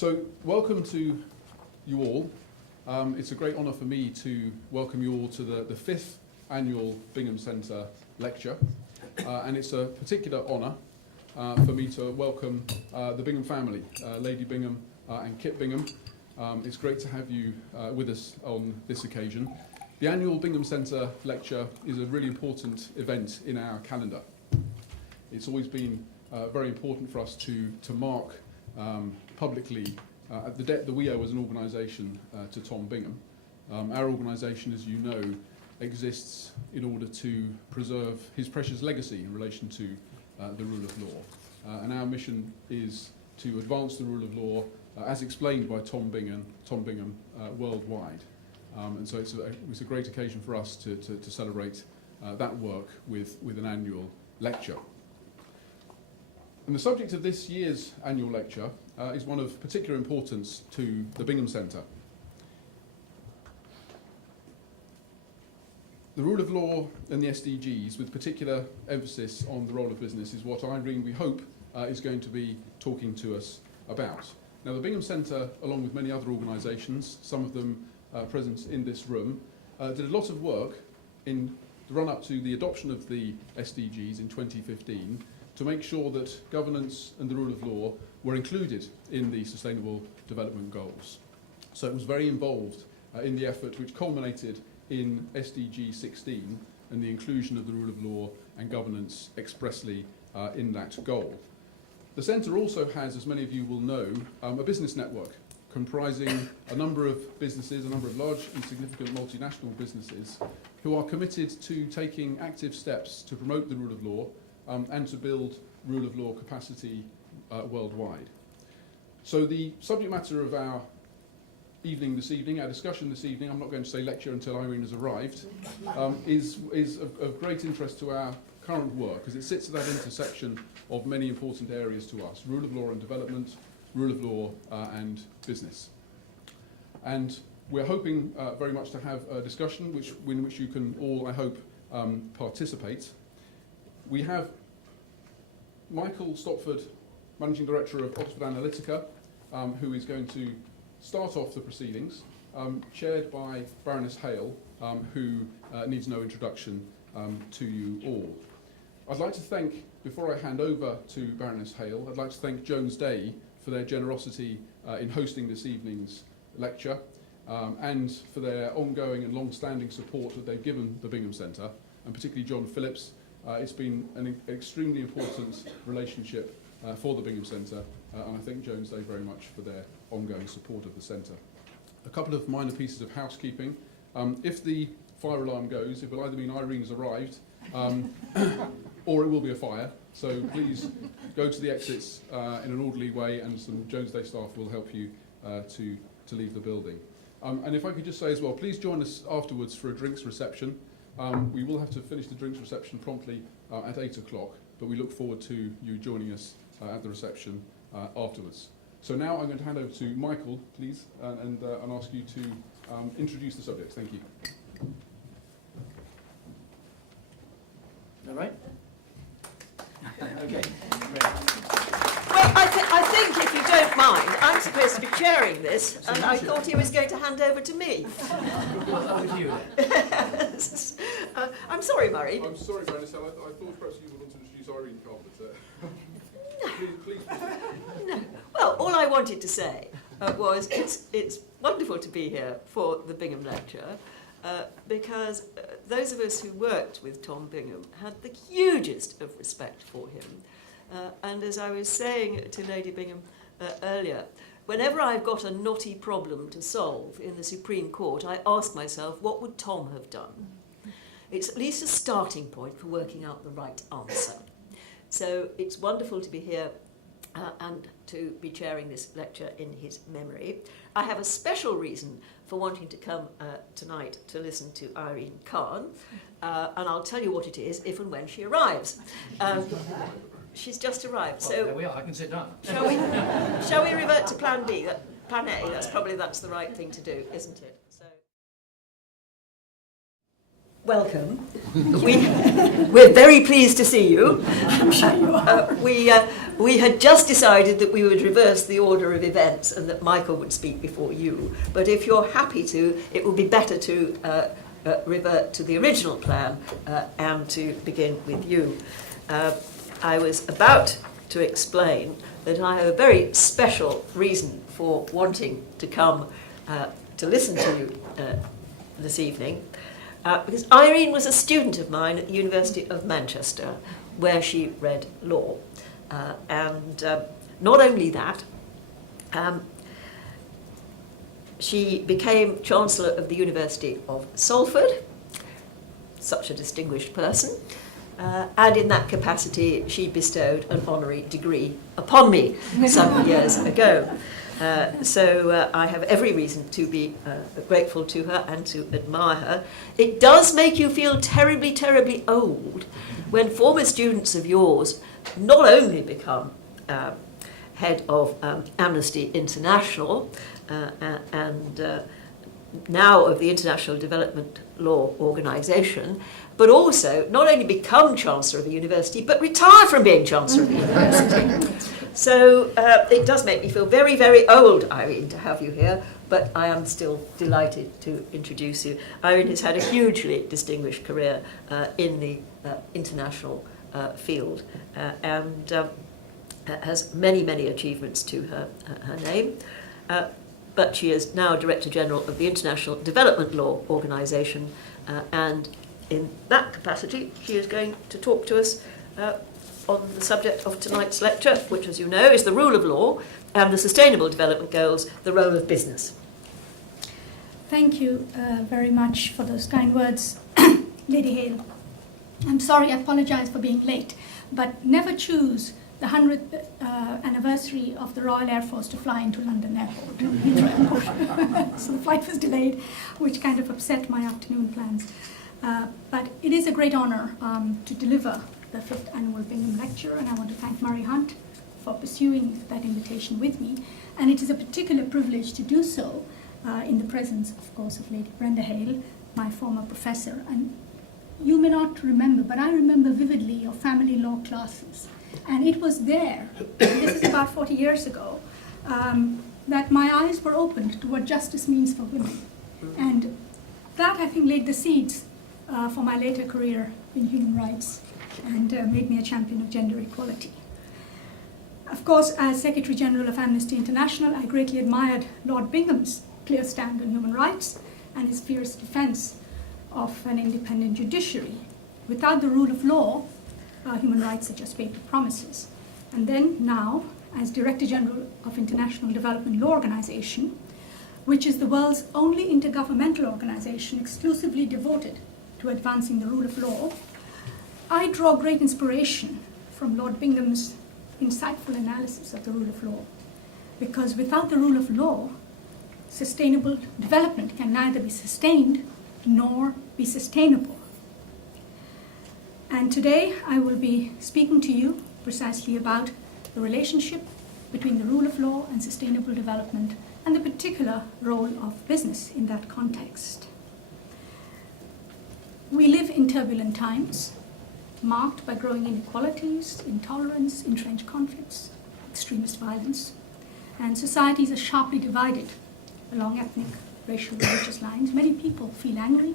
So, welcome to you all. It's a great honour for me to welcome you all to the 5th annual Bingham Centre lecture. And it's a particular honour for me to welcome the Bingham family, Lady Bingham and Kit Bingham. It's great to have you with us on this occasion. The annual Bingham Centre lecture is a really important event in our calendar. It's always been very important for us to mark publicly the debt that we owe as an organisation to Tom Bingham. Our organisation, as you know, exists in order to preserve his precious legacy in relation to the rule of law. And our mission is to advance the rule of law as explained by Tom Bingham worldwide. And so it's a great occasion for us to celebrate that work with an annual lecture. And the subject of this year's annual lecture is one of particular importance to the Bingham Centre. The rule of law and the SDGs, with particular emphasis on the role of business, is what Irene, we hope, is going to be talking to us about. Now, the Bingham Centre, along with many other organisations, some of them present in this room, did a lot of work in the run-up to the adoption of the SDGs in 2015 to make sure that governance and the rule of law were included in the Sustainable Development Goals. So it was very involved in the effort which culminated in SDG 16 and the inclusion of the rule of law and governance expressly in that goal. The Centre also has, as many of you will know, a business network comprising a number of businesses, a number of large and significant multinational businesses who are committed to taking active steps to promote the rule of law and to build rule of law capacity worldwide. So the subject matter of our evening this evening, our discussion this evening, I'm not going to say lecture until Irene has arrived, is of great interest to our current work, as it sits at that intersection of many important areas to us: rule of law and development, rule of law and business. And we're hoping very much to have a discussion in which you can all, I hope, participate. We have Michael Stopford, Managing Director of Oxford Analytica, who is going to start off the proceedings, chaired by Baroness Hale, who needs no introduction to you all. I'd like to thank, before I hand over to Baroness Hale, I'd like to thank Jones Day for their generosity in hosting this evening's lecture and for their ongoing and long-standing support that they've given the Bingham Centre, and particularly John Phillips. It's been an extremely important relationship for the Bingham Centre, and I thank Jones Day very much for their ongoing support of the Centre. A couple of minor pieces of housekeeping. If the fire alarm goes, it will either mean Irene's arrived or it will be a fire. So please go to the exits in an orderly way, and some Jones Day staff will help you to leave the building. And if I could just say as well, please join us afterwards for a drinks reception. We will have to finish the drinks reception promptly at 8 o'clock, but we look forward to you joining us at the reception afterwards. So now I'm going to hand over to Michael, please, and ask you to introduce the subject. Thank you. All right? Okay. Well, I think, if you don't mind, I'm supposed to be chairing this, and I thought he was going to hand over to me. Well, over to you then. I'm sorry, Murray. I'm sorry, Baroness Hale. I thought perhaps you would want to introduce Irene Carl, but please. No. Well, all I wanted to say was it's wonderful to be here for the Bingham lecture, because those of us who worked with Tom Bingham had the hugest of respect for him. And as I was saying to Lady Bingham earlier, whenever I've got a knotty problem to solve in the Supreme Court, I ask myself, what would Tom have done? It's at least a starting point for working out the right answer. So it's wonderful to be here and to be chairing this lecture in his memory. I have a special reason for wanting to come tonight to listen to Irene Khan, and I'll tell you what it is if and when she arrives. She's just arrived, Well, so there we are. I can sit down. shall we revert to Plan B? Plan A. That's the right thing to do, isn't it? So. Welcome. We're very pleased to see you. I'm sure you are. We had just decided that we would reverse the order of events and that Michael would speak before you. But if you're happy to, it would be better to revert to the original plan and to begin with you. I was about to explain that I have a very special reason for wanting to come to listen to you this evening, because Irene was a student of mine at the University of Manchester, where she read law. And not only that, she became Chancellor of the University of Salford, such a distinguished person, and in that capacity she bestowed an honorary degree upon me some years ago. So I have every reason to be grateful to her and to admire her. It does make you feel terribly, terribly old when former students of yours not only become head of Amnesty International and now of the International Development Law Organization, but also not only become Chancellor of the University, but retire from being Chancellor of the University. So it does make me feel very, very old, Irene, to have you here, but I am still delighted to introduce you. Irene has had a hugely distinguished career in the international field and has many, many achievements to her name. But she is now Director General of the International Development Law Organization, and in that capacity she is going to talk to us on the subject of tonight's lecture, which, as you know, is the rule of law and the Sustainable Development Goals, the role of business. Thank you very much for those kind words, Lady Hale. I'm sorry, I apologize for being late, but never choose the 100th anniversary of the Royal Air Force to fly into London Airport. So the flight was delayed, which kind of upset my afternoon plans. But it is a great honor to deliver the 5th Annual Bingham Lecture, and I want to thank Murray Hunt for pursuing that invitation with me. And it is a particular privilege to do so in the presence, of course, of Lady Brenda Hale, my former professor. And you may not remember, but I remember vividly your family law classes. And it was there, this is about 40 years ago, that my eyes were opened to what justice means for women. And that, I think, laid the seeds for my later career in human rights and made me a champion of gender equality. Of course, as Secretary General of Amnesty International, I greatly admired Lord Bingham's clear stand on human rights and his fierce defense of an independent judiciary. Without the rule of law, human rights are just paper promises. And then now, as Director General of International Development Law Organization, which is the world's only intergovernmental organization exclusively devoted to advancing the rule of law, I draw great inspiration from Lord Bingham's insightful analysis of the rule of law. Because without the rule of law, sustainable development can neither be sustained nor be sustainable. And today I will be speaking to you precisely about the relationship between the rule of law and sustainable development and the particular role of business in that context. We live in turbulent times, marked by growing inequalities, intolerance, entrenched conflicts, extremist violence, and societies are sharply divided along ethnic, racial, religious lines. Many people feel angry,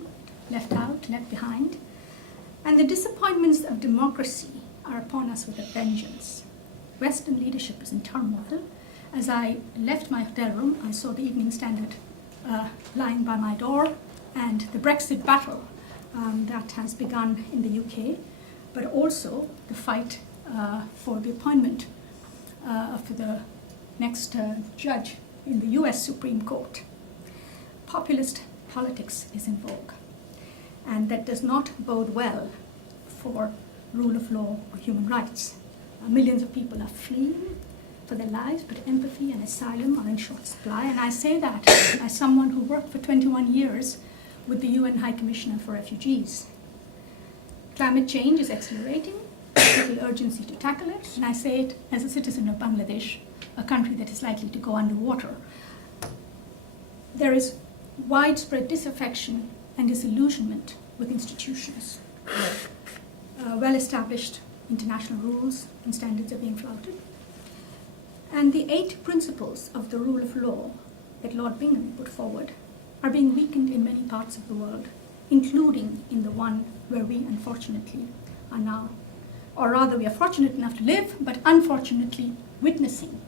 left out, left behind, and the disappointments of democracy are upon us with a vengeance. Western leadership is in turmoil. As I left my hotel room, I saw the Evening Standard lying by my door, and the Brexit battle that has begun in the UK, but also the fight for the appointment of the next judge in the US Supreme Court. Populist politics is in vogue, and that does not bode well for rule of law or human rights. Millions of people are fleeing for their lives, but empathy and asylum are in short supply. And I say that as someone who worked for 21 years with the UN High Commissioner for Refugees. Climate change is accelerating, with urgency to tackle it, and I say it as a citizen of Bangladesh, a country that is likely to go underwater. There is widespread disaffection and disillusionment with institutions. Well-established international rules and standards are being flouted. And the 8 principles of the rule of law that Lord Bingham put forward are being weakened in many parts of the world, including in the one where we unfortunately are now. Or rather, we are fortunate enough to live, but unfortunately witnessing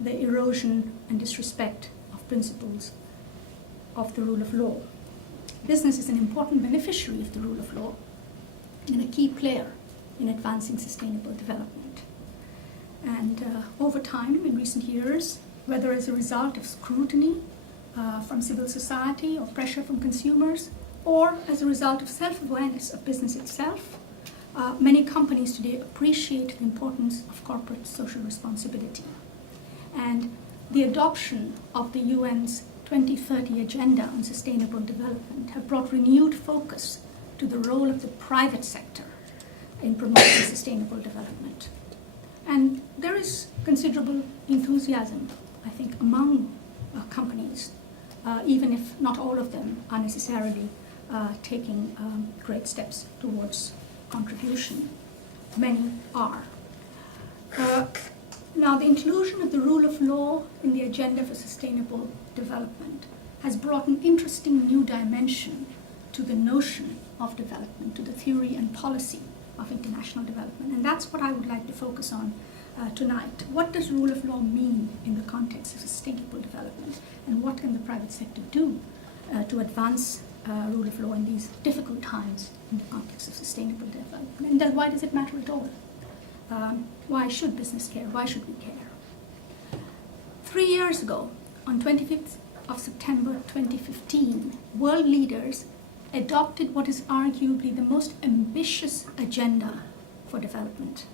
the erosion and disrespect of principles of the rule of law. Business is an important beneficiary of the rule of law and a key player in advancing sustainable development. And over time, in recent years, whether as a result of scrutiny from civil society or pressure from consumers, or as a result of self-awareness of business itself, many companies today appreciate the importance of corporate social responsibility. And the adoption of the UN's 2030 Agenda on Sustainable Development have brought renewed focus to the role of the private sector in promoting sustainable development. And there is considerable enthusiasm, I think, among companies, even if not all of them are necessarily taking great steps towards contribution. Many are. Now, the inclusion of the rule of law in the Agenda for Sustainable Development has brought an interesting new dimension to the notion of development, to the theory and policy of international development. And that's what I would like to focus on tonight. What does rule of law mean in the context of sustainable development? And what can the private sector do to advance rule of law in these difficult times in the context of sustainable development? And then why does it matter at all? Why should business care? Why should we care? 3 years ago, on 25th of September 2015, world leaders adopted what is arguably the most ambitious agenda for development,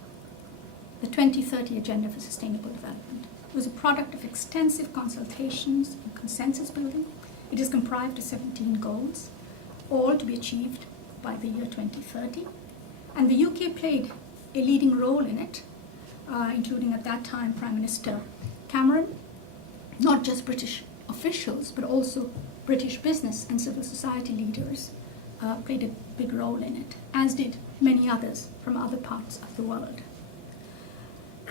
the 2030 Agenda for Sustainable Development. It was a product of extensive consultations and consensus building. It is comprised of 17 goals, all to be achieved by the year 2030. And the UK played a leading role in it, including at that time Prime Minister Cameron, not just British officials, but also British business and civil society leaders played a big role in it, as did many others from other parts of the world.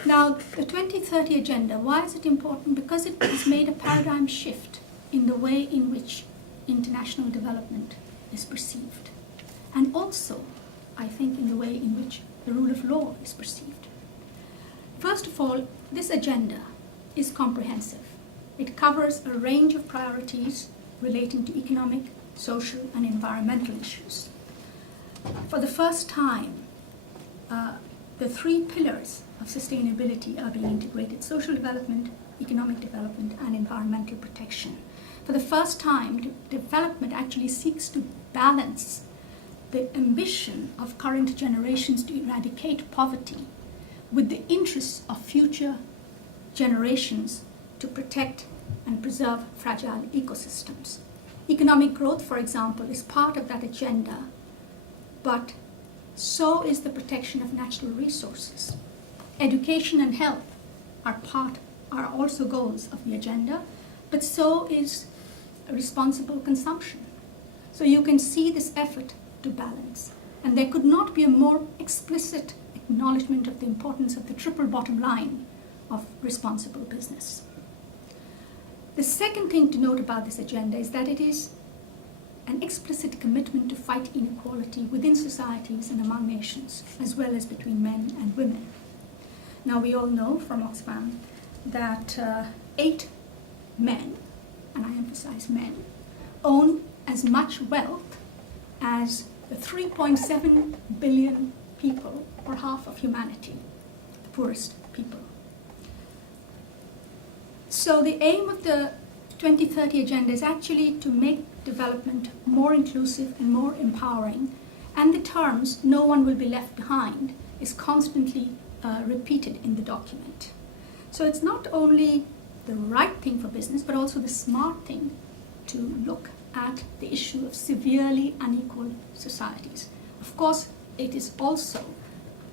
Now, the 2030 Agenda, why is it important? Because it has made a paradigm shift in the way in which international development is perceived. And also, I think, in the way in which the rule of law is perceived. First of all, this agenda is comprehensive. It covers a range of priorities relating to economic, social, and environmental issues. For the first time, the 3 pillars of sustainability are being integrated: social development, economic development, and environmental protection. For the first time, development actually seeks to balance the ambition of current generations to eradicate poverty with the interests of future generations to protect and preserve fragile ecosystems. Economic growth, for example, is part of that agenda, but so is the protection of natural resources. Education and health are also goals of the agenda, but so is responsible consumption. So you can see this effort to balance. And there could not be a more explicit acknowledgement of the importance of the triple bottom line of responsible business. The second thing to note about this agenda is that it is an explicit commitment to fight inequality within societies and among nations, as well as between men and women. Now, we all know from Oxfam that 8 men, and I emphasize men, own as much wealth as the 3.7 billion people, or half of humanity, the poorest people. So the aim of the 2030 Agenda is actually to make development more inclusive and more empowering, and the terms "no one will be left behind" is constantly repeated in the document. So it's not only the right thing for business, but also the smart thing to look at the issue of severely unequal societies. Of course, it is also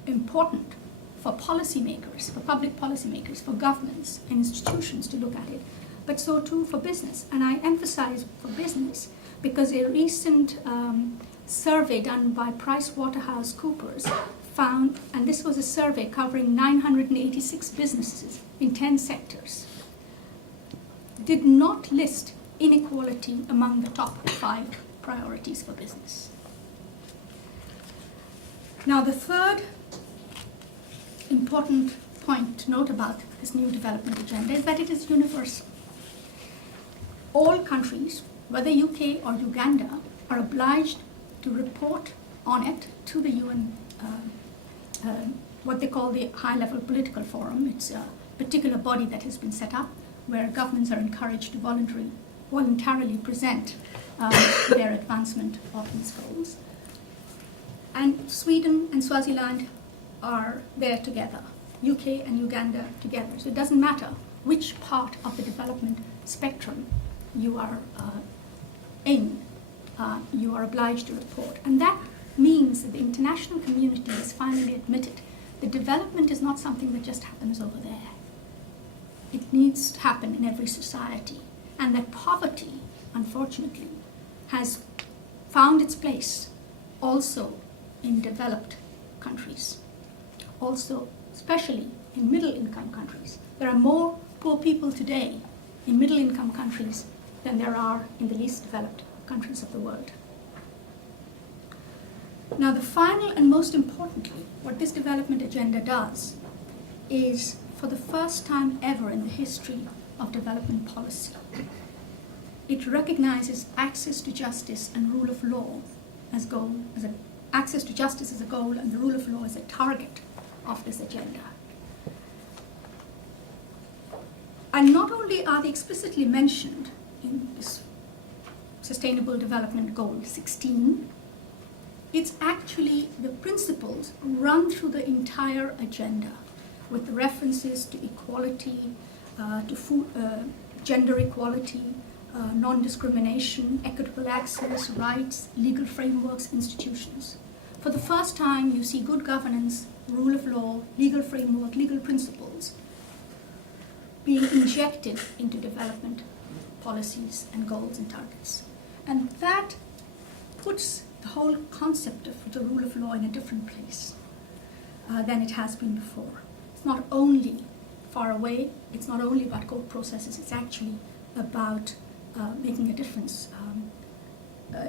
important for policymakers, for public policymakers, for governments and institutions to look at it, but so too for business. And I emphasize for business because a recent survey done by PricewaterhouseCoopers found, and this was a survey covering 986 businesses in 10 sectors, did not list inequality among the top 5 priorities for business. Now, the third important point to note about this new development agenda is that it is universal. All countries, whether UK or Uganda, are obliged to report on it to the UN, what they call the High-Level Political Forum. It's a particular body that has been set up where governments are encouraged to voluntarily present their advancement of these goals. And Sweden and Swaziland are there together, UK and Uganda together. So it doesn't matter which part of the development spectrum you are in, you are obliged to report. And that means that the international community has finally admitted that development is not something that just happens over there. It needs to happen in every society. And that poverty, unfortunately, has found its place also in developed countries, also especially in middle-income countries. There are more poor people today in middle-income countries than there are in the least developed countries of the world. Now, the final and most importantly, what this development agenda does is, for the first time ever in the history of development policy, it recognizes access to justice and rule of law as access to justice as a goal and the rule of law as a target of this agenda. And not only are they explicitly mentioned in this Sustainable Development Goal 16, it's actually the principles run through the entire agenda with the references to equality, gender equality, non-discrimination, equitable access, rights, legal frameworks, institutions. For the first time, you see good governance, rule of law, legal framework, legal principles being injected into development policies and goals and targets. And that puts the whole concept of the rule of law in a different place than it has been before. It's not only far away, it's not only about court processes, it's actually about making a difference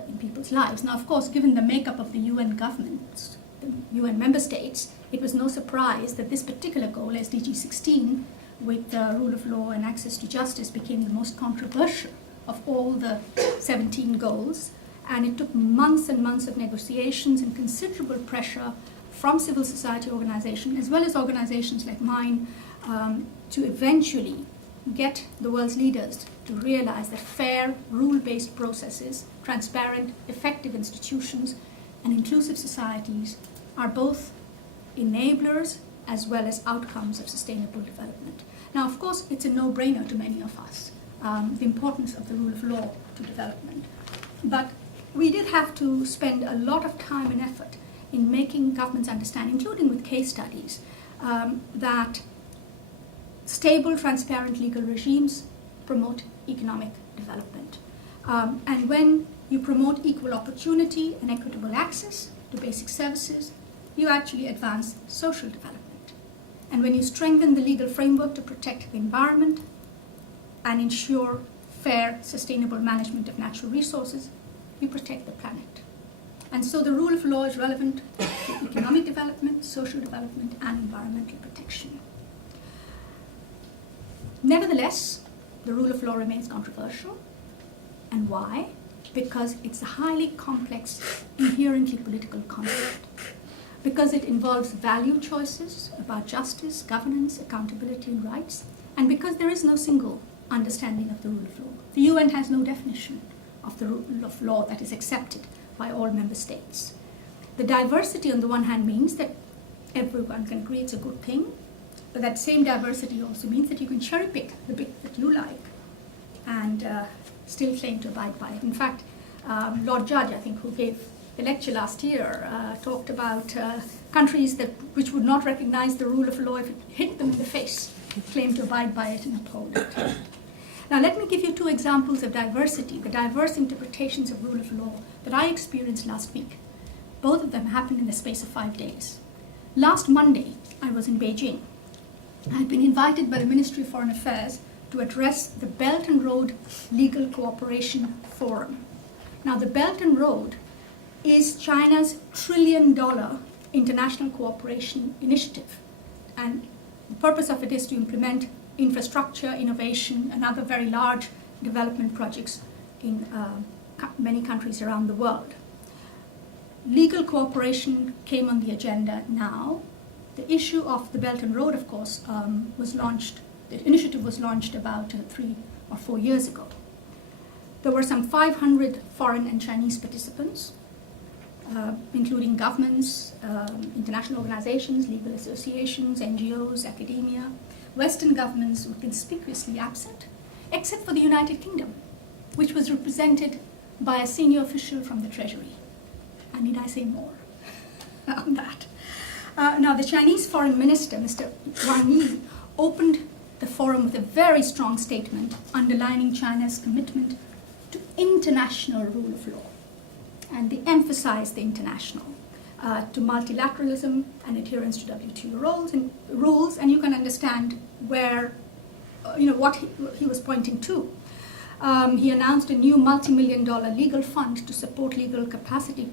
in people's lives. Now, of course, given the makeup of the UN governments, the UN member states, it was no surprise that this particular goal, SDG 16, with rule of law and access to justice, became the most controversial of all the 17 goals. And it took months and months of negotiations and considerable pressure from civil society organizations, as well as organizations like mine, to eventually get the world's leaders to realize that fair, rule-based processes, transparent, effective institutions, and inclusive societies are both enablers as well as outcomes of sustainable development. Now, of course, it's a no-brainer to many of us, the importance of the rule of law to development. But we did have to spend a lot of time and effort in making governments understand, including with case studies, that stable, transparent legal regimes promote economic development. And when you promote equal opportunity and equitable access to basic services, you actually advance social development. And when you strengthen the legal framework to protect the environment and ensure fair, sustainable management of natural resources, you protect the planet. And so the rule of law is relevant to economic development, social development, and environmental protection. Nevertheless, the rule of law remains controversial. And why? Because it's a highly complex, inherently political concept. Because it involves value choices about justice, governance, accountability, and rights. And because there is no single understanding of the rule of law. The UN has no definition of the rule of law that is accepted by all member states. The diversity on the one hand means that everyone can agree it's a good thing, but that same diversity also means that you can cherry pick the bit that you like and still claim to abide by it. In fact, Lord Judge, I think, who gave the lecture last year, talked about countries which would not recognize the rule of law if it hit them in the face, claim to abide by it and uphold it. Now, let me give you two examples of diversity, the diverse interpretations of rule of law that I experienced last week. Both of them happened in the space of 5 days. Last Monday, I was in Beijing. I had been invited by the Ministry of Foreign Affairs to address the Belt and Road Legal Cooperation Forum. Now, the Belt and Road is China's $1 trillion international cooperation initiative. And the purpose of it is to implement infrastructure, innovation, and other very large development projects in many countries around the world. Legal cooperation came on the agenda now. The issue of the Belt and Road, of course, was launched. The initiative was launched about 3 or 4 years ago. There were some 500 foreign and Chinese participants, including governments, international organizations, legal associations, NGOs, academia. Western governments were conspicuously absent, except for the United Kingdom, which was represented by a senior official from the Treasury. And need I say more on that? Now, the Chinese Foreign Minister, Mr. Wang Yi, opened the forum with a very strong statement underlining China's commitment to international rule of law. And they emphasized the international, to multilateralism and adherence to WTO rules, and you can understand where, what he was pointing to. He announced a new multi-million-dollar legal fund to support legal capacity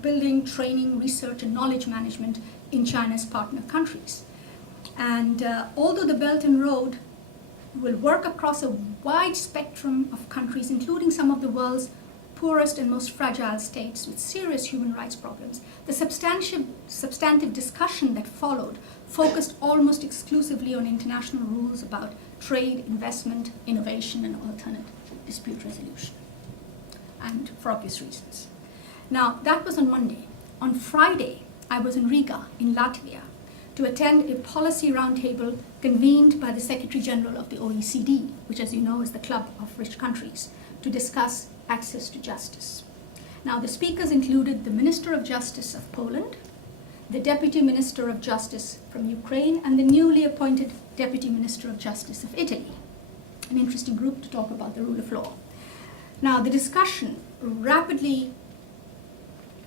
building, training, research, and knowledge management in China's partner countries. And although the Belt and Road will work across a wide spectrum of countries, including some of the world's poorest and most fragile states with serious human rights problems, the substantive discussion that followed focused almost exclusively on international rules about trade, investment, innovation, and alternate dispute resolution, and for obvious reasons. Now, that was on Monday. On Friday, I was in Riga, in Latvia, to attend a policy roundtable convened by the Secretary General of the OECD, which, as you know, is the club of rich countries, to discuss access to justice. Now, the speakers included the Minister of Justice of Poland, the Deputy Minister of Justice from Ukraine, and the newly appointed Deputy Minister of Justice of Italy. An interesting group to talk about the rule of law. Now, the discussion rapidly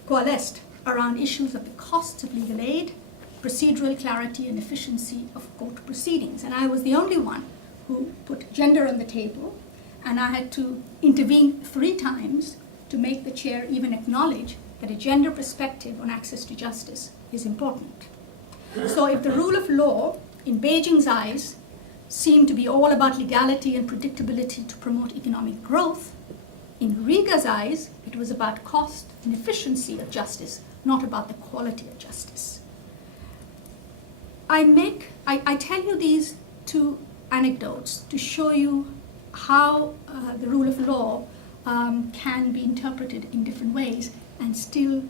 coalesced around issues of the costs of legal aid, procedural clarity, and efficiency of court proceedings. And I was the only one who put gender on the table, and I had to intervene 3 times to make the chair even acknowledge that a gender perspective on access to justice is important. So if the rule of law, in Beijing's eyes, seemed to be all about legality and predictability to promote economic growth, in Riga's eyes, it was about cost and efficiency of justice, not about the quality of justice. I tell you these 2 anecdotes to show you how the rule of law can be interpreted in different ways and still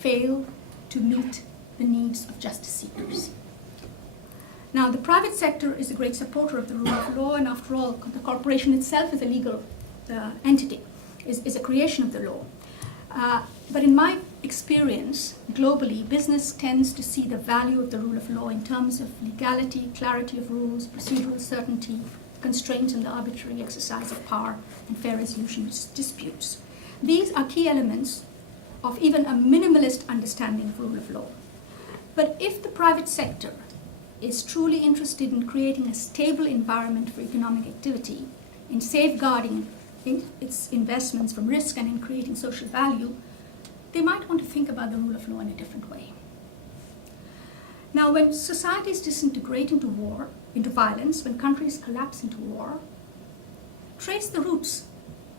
fail to meet the needs of justice seekers. Now, the private sector is a great supporter of the rule of law, and after all, the corporation itself is a legal entity, is a creation of the law. But in my experience, globally, business tends to see the value of the rule of law in terms of legality, clarity of rules, procedural certainty, constraints on the arbitrary exercise of power, and fair resolution of disputes. These are key elements of even a minimalist understanding of rule of law. But if the private sector is truly interested in creating a stable environment for economic activity, in safeguarding its investments from risk, and in creating social value, they might want to think about the rule of law in a different way. Now, when societies disintegrate into violence, when countries collapse into war, trace the roots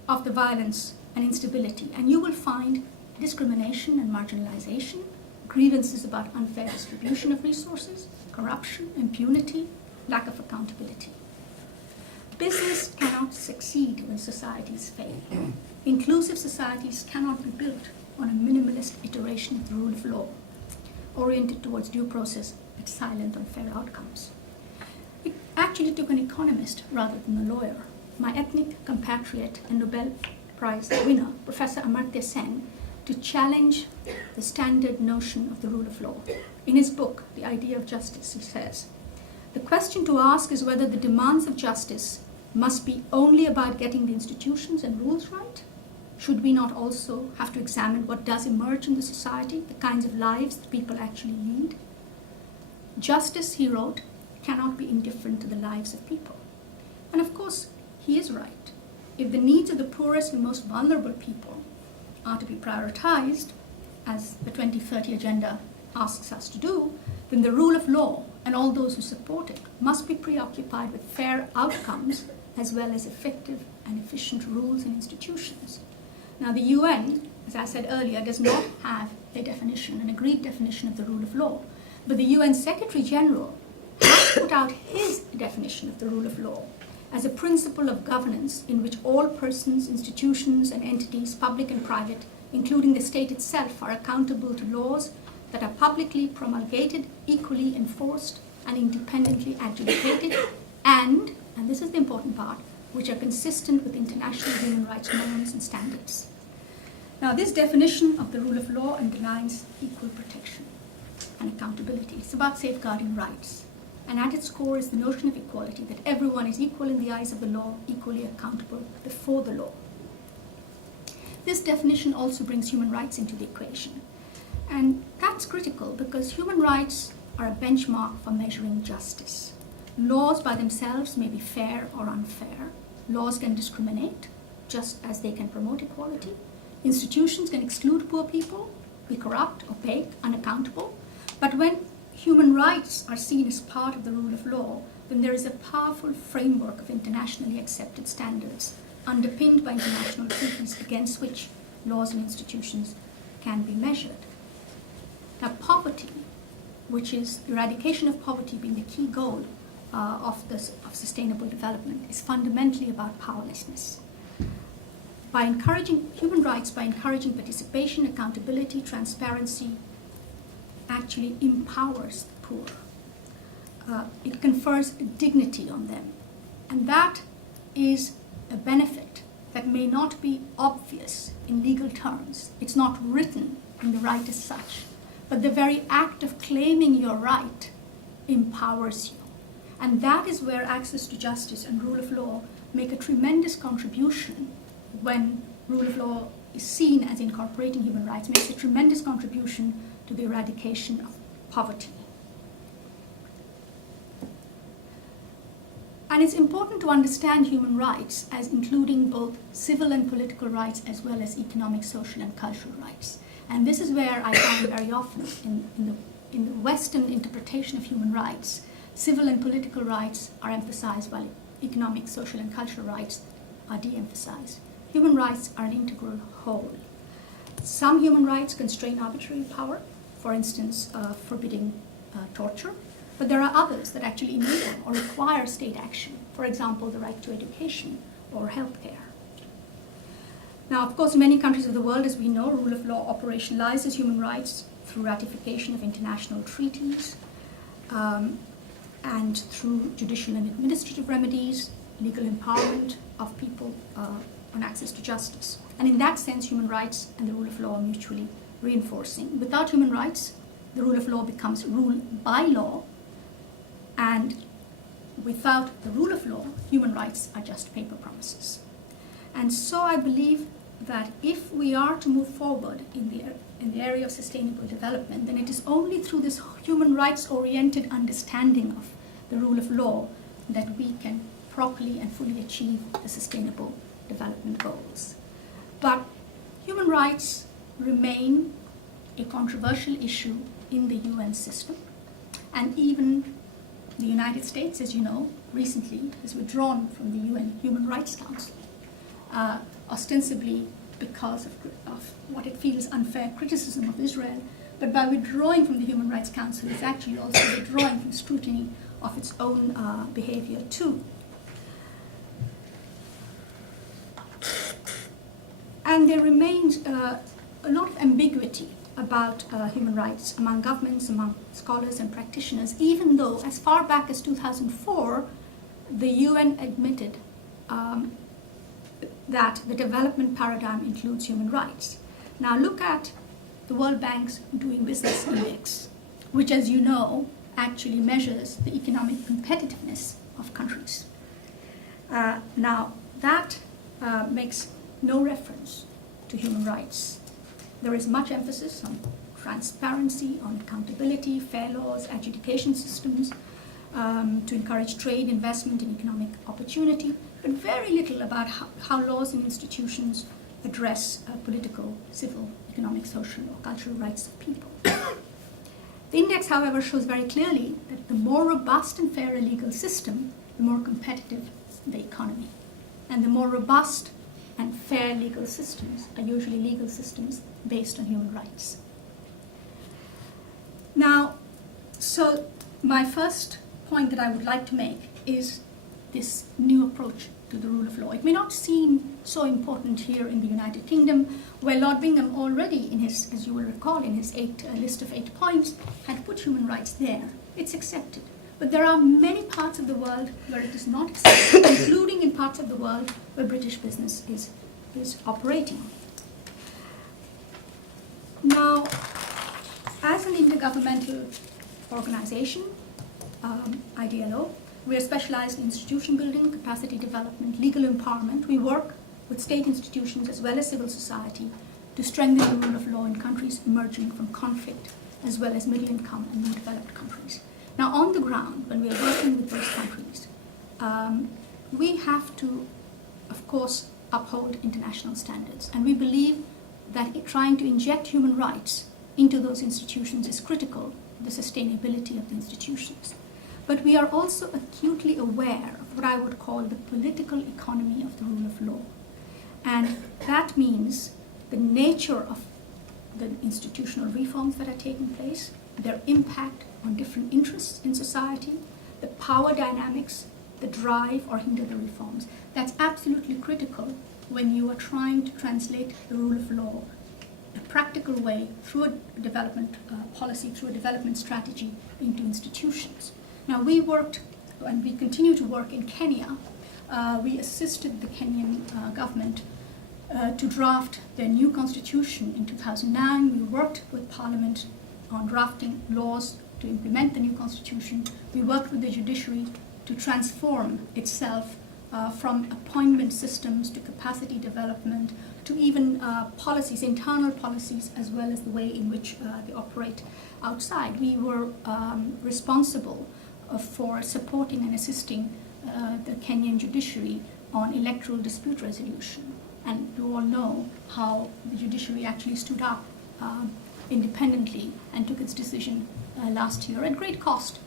of the violence and instability, and you will find discrimination and marginalization, grievances about unfair distribution of resources, corruption, impunity, lack of accountability. Business cannot succeed when societies fail. Inclusive societies cannot be built on a minimalist iteration of the rule of law, oriented towards due process but silent on fair outcomes. It actually took an economist rather than a lawyer. My ethnic compatriot and Nobel Prize winner, Professor Amartya Sen, to challenge the standard notion of the rule of law. In his book, The Idea of Justice, he says, "The question to ask is whether the demands of justice must be only about getting the institutions and rules right. Should we not also have to examine what does emerge in the society, the kinds of lives that people actually lead? Justice, he wrote, cannot be indifferent to the lives of people. And of course, he is right. If the needs of the poorest and most vulnerable people are to be prioritized, as the 2030 Agenda asks us to do, then the rule of law and all those who support it must be preoccupied with fair outcomes as well as effective and efficient rules and institutions. Now, the UN, as I said earlier, does not have a definition, an agreed definition of the rule of law, but the UN Secretary General has put out his definition of the rule of law as a principle of governance in which all persons, institutions, and entities, public and private, including the state itself, are accountable to laws that are publicly promulgated, equally enforced, and independently adjudicated, and this is the important part, which are consistent with international human rights norms and standards. Now, this definition of the rule of law underlines equal protection and accountability. It's about safeguarding rights. And at its core is the notion of equality, that everyone is equal in the eyes of the law, equally accountable before the law. This definition also brings human rights into the equation. And that's critical because human rights are a benchmark for measuring justice. Laws by themselves may be fair or unfair. Laws can discriminate, just as they can promote equality. Institutions can exclude poor people, be corrupt, opaque, unaccountable. But when human rights are seen as part of the rule of law, then there is a powerful framework of internationally accepted standards underpinned by international treaties against which laws and institutions can be measured. Now, poverty, which is eradication of poverty being the key goal of sustainable development, is fundamentally about powerlessness. By encouraging human rights, by encouraging participation, accountability, transparency, actually empowers the poor. It confers dignity on them. And that is a benefit that may not be obvious in legal terms. It's not written in the right as such. But the very act of claiming your right empowers you. And that is where access to justice and rule of law make a tremendous contribution when rule of law is seen as incorporating human rights, makes a tremendous contribution to the eradication of poverty. And it's important to understand human rights as including both civil and political rights as well as economic, social, and cultural rights. And this is where I find very often in the Western interpretation of human rights, civil and political rights are emphasized while economic, social, and cultural rights are de-emphasized. Human rights are an integral whole. Some human rights constrain arbitrary power, for instance, forbidding torture, but there are others that actually enable or require state action, for example, the right to education or health care. Now, of course, in many countries of the world, as we know, rule of law operationalizes human rights through ratification of international treaties and through judicial and administrative remedies, legal empowerment of people on access to justice. And in that sense, human rights and the rule of law are mutually reinforcing. Without human rights, the rule of law becomes rule by law, and without the rule of law, human rights are just paper promises. And so I believe that if we are to move forward in the area of sustainable development, then it is only through this human rights-oriented understanding of the rule of law that we can properly and fully achieve the sustainable development goals. But human rights remain a controversial issue in the UN system, and even the United States, as you know, recently has withdrawn from the UN Human Rights Council, ostensibly because of what it feels unfair criticism of Israel. But by withdrawing from the Human Rights Council, it's actually also withdrawing from scrutiny of its own behavior too. And there remains a lot of ambiguity about human rights among governments, among scholars and practitioners, even though as far back as 2004, the UN admitted that the development paradigm includes human rights. Now look at the World Bank's Doing Business Index, which, as you know, actually measures the economic competitiveness of countries. Now that makes no reference to human rights. There is much emphasis on transparency, on accountability, fair laws, adjudication systems, to encourage trade, investment, and economic opportunity, but very little about how laws and institutions address political, civil, economic, social, or cultural rights of people. The index, however, shows very clearly that the more robust and fair a legal system, the more competitive the economy. And the more robust and fair legal systems are usually legal systems based on human rights. Now, so my first point that I would like to make is this new approach to the rule of law. It may not seem so important here in the United Kingdom, where Lord Bingham already, in his, as you will recall, in his list of 8 points, had put human rights there. It's accepted. But there are many parts of the world where it is not accepted, including in parts of the world where British business is operating. Now, as an intergovernmental organization, IDLO, we are specialized in institution building, capacity development, legal empowerment. We work with state institutions as well as civil society to strengthen the rule of law in countries emerging from conflict, as well as middle income and more developed countries. Now, on the ground, when we are working with those countries, we have to, of course, uphold international standards. And we believe that trying to inject human rights into those institutions is critical to the sustainability of the institutions. But we are also acutely aware of what I would call the political economy of the rule of law. And that means the nature of the institutional reforms that are taking place, their impact on different interests in society, the power dynamics that drive or hinder the reforms. That's absolutely critical when you are trying to translate the rule of law in a practical way through a development policy, through a development strategy into institutions. Now, we worked, and we continue to work in Kenya. We assisted the Kenyan government to draft their new constitution in 2009. We worked with Parliament on drafting laws to implement the new constitution. We worked with the judiciary to transform itself from appointment systems to capacity development to even policies, internal policies, as well as the way in which they operate outside. We were responsible for supporting and assisting the Kenyan judiciary on electoral dispute resolution. And you all know how the judiciary actually stood up independently and took its decision last year at great cost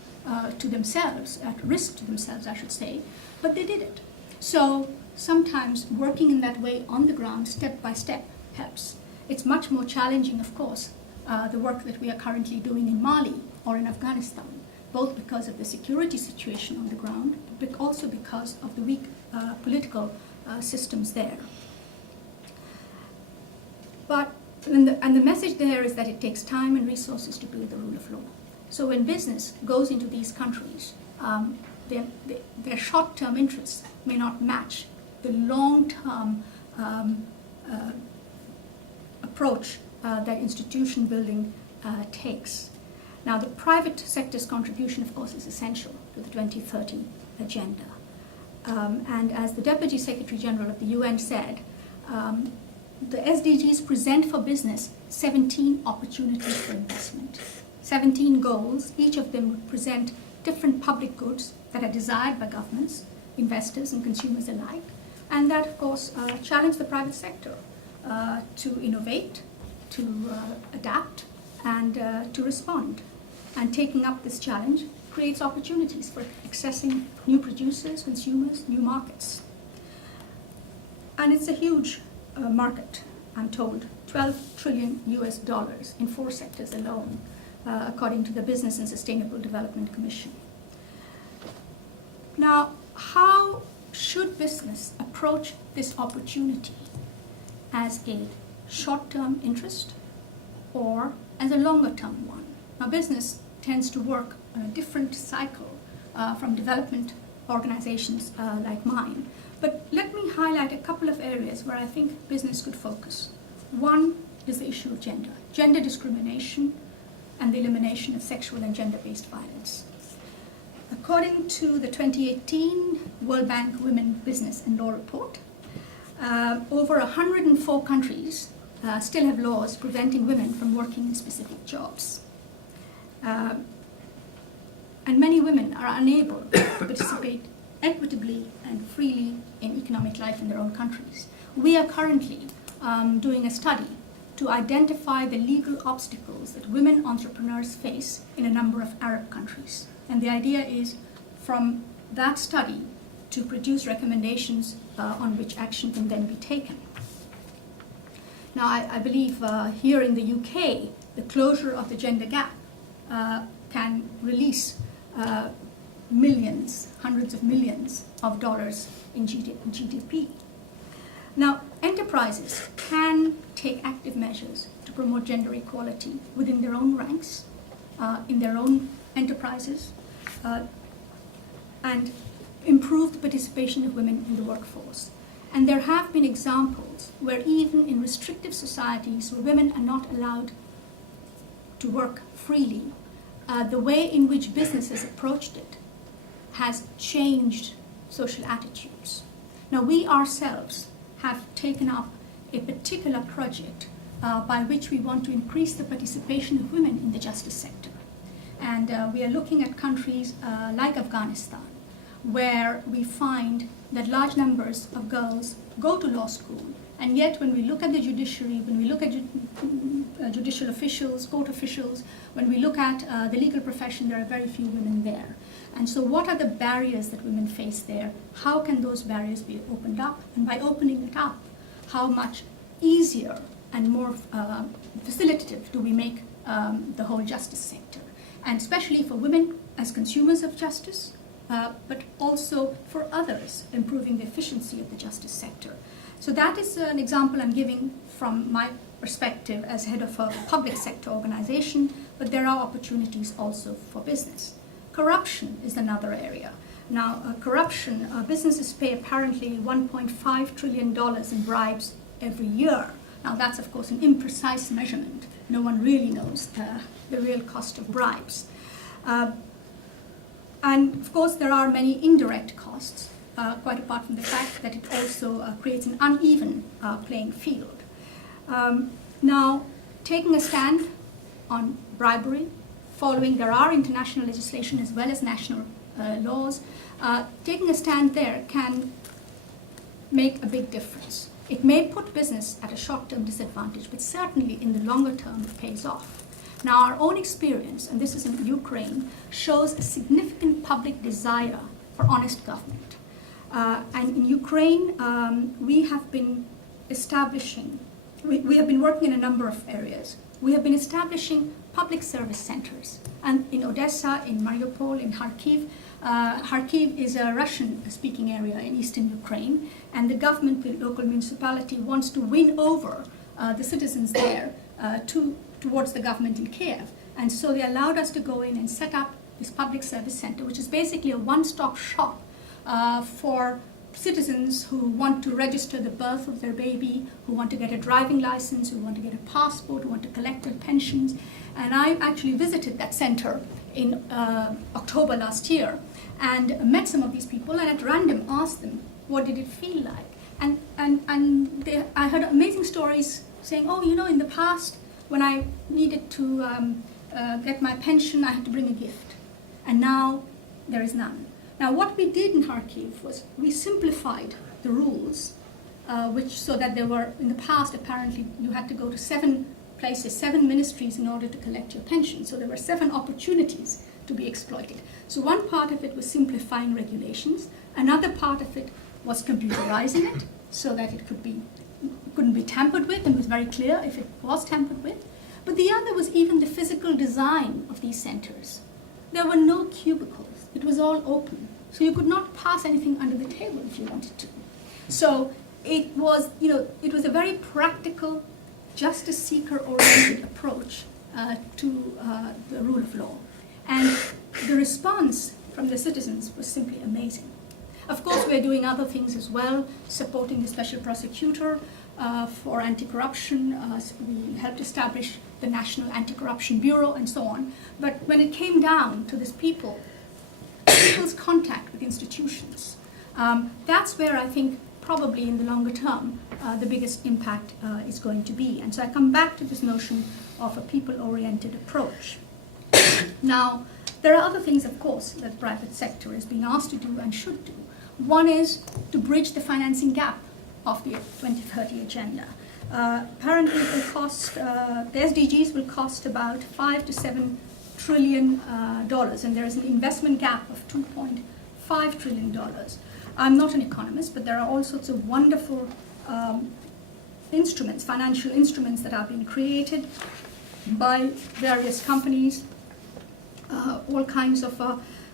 to themselves, at risk to themselves, I should say, but they did it. So sometimes working in that way on the ground, step by step, helps. It's much more challenging, of course, the work that we are currently doing in Mali or in Afghanistan, both because of the security situation on the ground, but also because of the weak political systems there. But and the message there is that it takes time and resources to build the rule of law. So when business goes into these countries, their short-term interests may not match the long-term approach that institution building takes. Now, the private sector's contribution, of course, is essential to the 2030 agenda. And as the Deputy Secretary General of the UN said, the SDGs present for business 17 opportunities for investment, 17 goals. Each of them represent different public goods that are desired by governments, investors, and consumers alike, and that, of course, challenge the private sector to innovate, to adapt, and to respond. And taking up this challenge creates opportunities for accessing new producers, consumers, new markets. And it's a huge market, I'm told, $12 trillion in 4 sectors alone, according to the Business and Sustainable Development Commission. Now, how should business approach this opportunity? As a short-term interest or as a longer-term one? Now, business tends to work on a different cycle from development organizations like mine. But let me highlight a couple of areas where I think business could focus. One is the issue of gender discrimination, and the elimination of sexual and gender-based violence. According to the 2018 World Bank Women, Business and Law Report, over 104 countries still have laws preventing women from working in specific jobs. And many women are unable to participate equitably and freely in economic life in their own countries. We are currently doing a study to identify the legal obstacles that women entrepreneurs face in a number of Arab countries. And the idea is, from that study, to produce recommendations on which action can then be taken. Now, I believe here in the UK, the closure of the gender gap can release millions, hundreds of millions of dollars in GDP. Now, enterprises can take active measures to promote gender equality within their own ranks, in their own enterprises, and improve the participation of women in the workforce. And there have been examples where even in restrictive societies where women are not allowed to work freely, the way in which businesses approached it has changed social attitudes. Now, we ourselves have taken up a particular project by which we want to increase the participation of women in the justice sector. And we are looking at countries like Afghanistan, where we find that large numbers of girls go to law school, and yet when we look at the judiciary, when we look at judicial officials, court officials, when we look at the legal profession, there are very few women there. And so what are the barriers that women face there? How can those barriers be opened up? And by opening it up, how much easier and more facilitative do we make the whole justice sector? And especially for women as consumers of justice, but also for others, improving the efficiency of the justice sector. So that is an example I'm giving from my perspective as head of a public sector organization, but there are opportunities also for business. Corruption is another area. Now, corruption, businesses pay apparently $1.5 trillion in bribes every year. Now, that's of course an imprecise measurement. No one really knows the real cost of bribes. And of course, there are many indirect costs, quite apart from the fact that it also creates an uneven playing field. Now, taking a stand on bribery, there are international legislation as well as national laws, taking a stand there can make a big difference. It may put business at a short-term disadvantage, but certainly in the longer term it pays off. Now, our own experience, and this is in Ukraine, shows a significant public desire for honest government. And in Ukraine, we have been working in a number of areas. We have been establishing public service centers. And in Odessa, in Mariupol, in Kharkiv, Kharkiv is a Russian-speaking area in eastern Ukraine, and the government, the local municipality, wants to win over the citizens there towards the government in Kiev. And so they allowed us to go in and set up this public service center, which is basically a one-stop shop for citizens who want to register the birth of their baby, who want to get a driving license, who want to get a passport, who want to collect their pensions. And I actually visited that center in October last year and met some of these people, and at random asked them, what did it feel like? And I heard amazing stories saying, oh, you know, in the past, when I needed to get my pension, I had to bring a gift. And now there is none. Now, what we did in Kharkiv was we simplified the rules, so that there were, in the past, apparently, you had to go to 7 places, 7 ministries in order to collect your pension. So there were 7 opportunities to be exploited. So one part of it was simplifying regulations. Another part of it was computerizing it so that it couldn't be tampered with, and it was very clear if it was tampered with. But the other was even the physical design of these centers. There were no cubicles. It was all open. So you could not pass anything under the table if you wanted to. So it was, it was a very practical, justice seeker-oriented approach to the rule of law. And the response from the citizens was simply amazing. Of course, we're doing other things as well, supporting the special prosecutor for anti-corruption. We helped establish the National Anti-Corruption Bureau and so on. But when it came down to this people's contact with institutions, that's where I think probably in the longer term the biggest impact is going to be. And so I come back to this notion of a people-oriented approach. Now, there are other things, of course, that the private sector is being asked to do and should do. One is to bridge the financing gap of the 2030 agenda. Apparently it will cost, the SDGs will cost about $5 to $7 trillion, and there is an investment gap of $2.5 trillion. I'm not an economist, but there are all sorts of wonderful instruments, financial instruments that are being created by various companies, all kinds of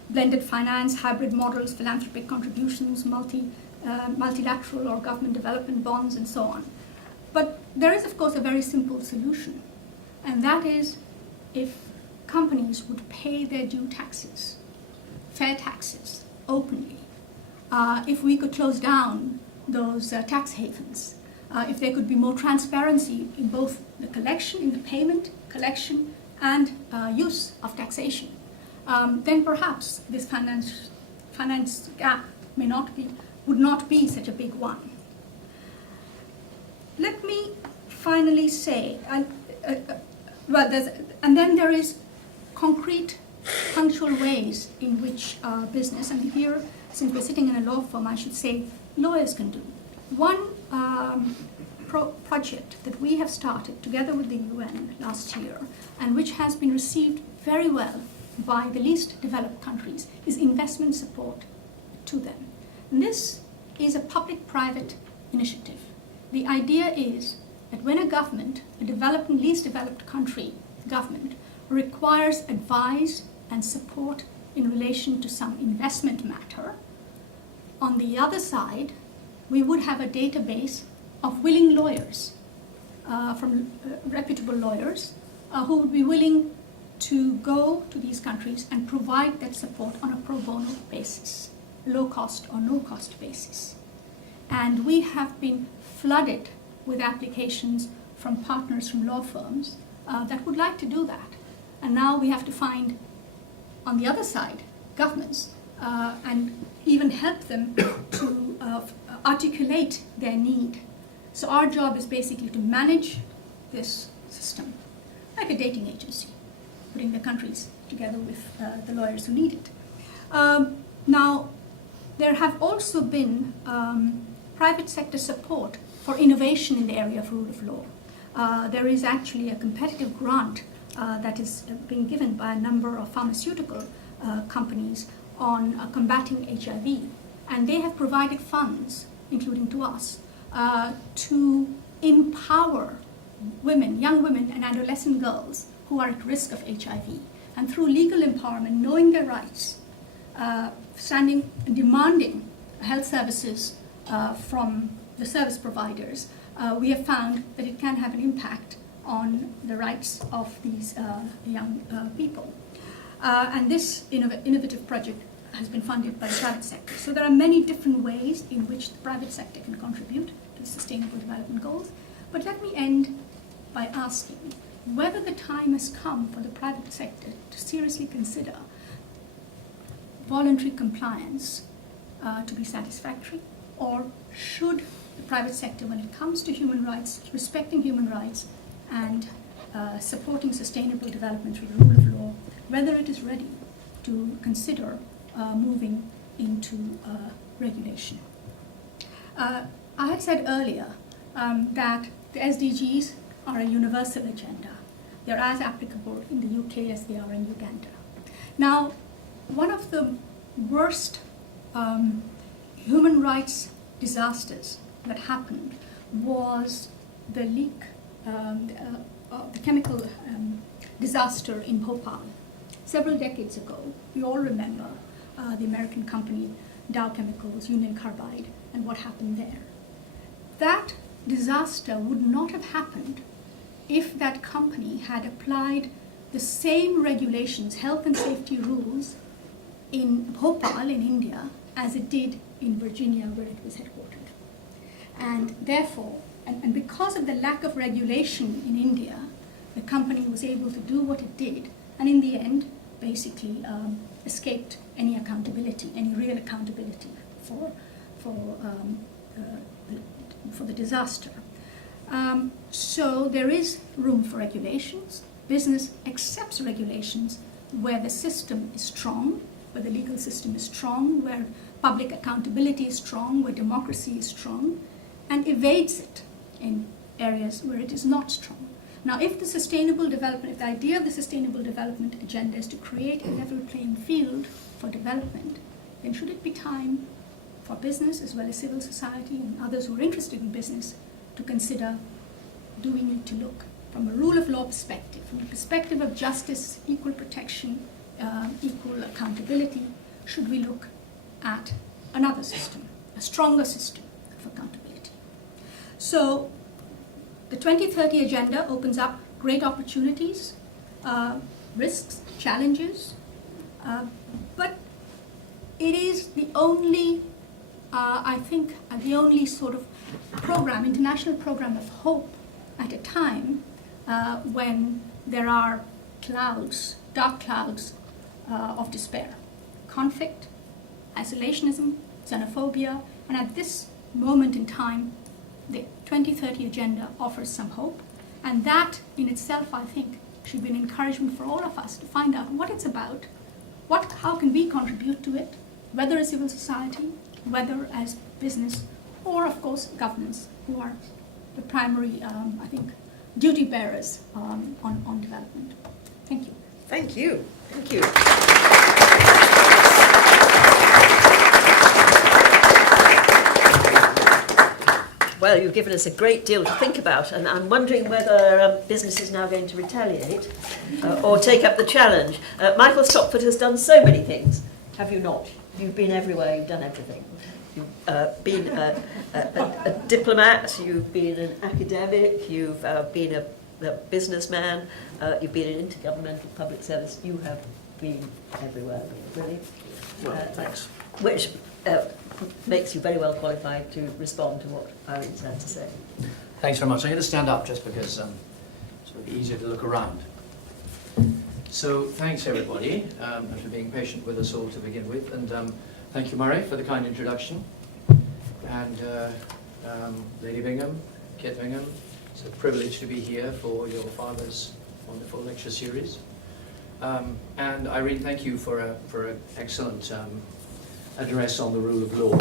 blended finance, hybrid models, philanthropic contributions, multilateral or government development bonds, and so on. But there is, of course, a very simple solution, and that is if companies would pay their due taxes, fair taxes, openly, if we could close down those tax havens, if there could be more transparency in both the collection, in the payment, collection, and use of taxation, then perhaps this finance gap would not be such a big one. Let me finally say, and then there is concrete, punctual ways in which business, and here, since we're sitting in a law firm, I should say lawyers can do. One project that we have started together with the UN last year, and which has been received very well by the least developed countries, is investment support to them. And this is a public-private initiative. The idea is that when a government, a developing, least developed country government, requires advice and support in relation to some investment matter, on the other side, we would have a database of willing lawyers, from reputable lawyers, who would be willing to go to these countries and provide that support on a pro bono basis, low cost or no cost basis. And we have been flooded with applications from partners from law firms that would like to do that. And now we have to find, on the other side, governments and even help them to articulate their need. So our job is basically to manage this system, like a dating agency, putting the countries together with the lawyers who need it. Now, there have also been private sector support for innovation in the area of rule of law. There is actually a competitive grant that is being given by a number of pharmaceutical companies on combating HIV. And they have provided funds, including to us, to empower women, young women and adolescent girls who are at risk of HIV. And through legal empowerment, knowing their rights, demanding health services from the service providers, we have found that it can have an impact on the rights of these young people. And this innovative project has been funded by the private sector. So there are many different ways in which the private sector can contribute to the Sustainable Development Goals. But let me end by asking whether the time has come for the private sector to seriously consider voluntary compliance to be satisfactory, or should the private sector, when it comes to human rights, respecting human rights and supporting sustainable development through the rule of law, whether it is ready to consider moving into regulation. I had said earlier that the SDGs are a universal agenda. They're as applicable in the UK as they are in Uganda. Now, one of the worst human rights disasters that happened was the leak, the chemical disaster in Bhopal. Several decades ago, we all remember the American company Dow Chemicals, Union Carbide, and what happened there. That disaster would not have happened if that company had applied the same regulations, health and safety rules, in Bhopal in India as it did in Virginia, where it was headquartered. And therefore, and because of the lack of regulation in India, the company was able to do what it did, and in the end, basically escaped any accountability, any real accountability for the disaster. So there is room for regulations. Business accepts regulations where the system is strong, where the legal system is strong, where public accountability is strong, where democracy is strong, and evades it in areas where it is not strong. Now, if the idea of the Sustainable Development Agenda is to create a level playing field for development, then should it be time for business as well as civil society and others who are interested in business to consider, do we need to look from a rule of law perspective, from the perspective of justice, equal protection, equal accountability, should we look at another system, a stronger system of accountability? So the 2030 Agenda opens up great opportunities, risks, challenges, but it is the only, I think, the only sort of program, international program of hope at a time when there are clouds, dark clouds of despair, conflict, isolationism, xenophobia, and at this moment in time, the 2030 Agenda offers some hope, and that in itself, I think, should be an encouragement for all of us to find out what it's about, how can we contribute to it, whether as civil society, whether as business, or of course governments, who are the primary, I think, duty bearers on development. Thank you. Thank you. Thank you. Well, you've given us a great deal to think about, and I'm wondering whether business is now going to retaliate or take up the challenge. Michael Stopford has done so many things, have you not? You've been everywhere, you've done everything. You've been a diplomat, you've been an academic, you've been a businessman, you've been an intergovernmental public service. You have been everywhere, really. Well, thanks. Which makes you very well qualified to respond to what Irene's had to say. Thanks very much. I'm going to stand up just because it's sort of easier to look around. So thanks everybody for being patient with us all to begin with, and thank you, Murray, for the kind introduction, and Lady Bingham, Kit Bingham. It's a privilege to be here for your father's wonderful lecture series. And Irene, thank you for an excellent address on the rule of law.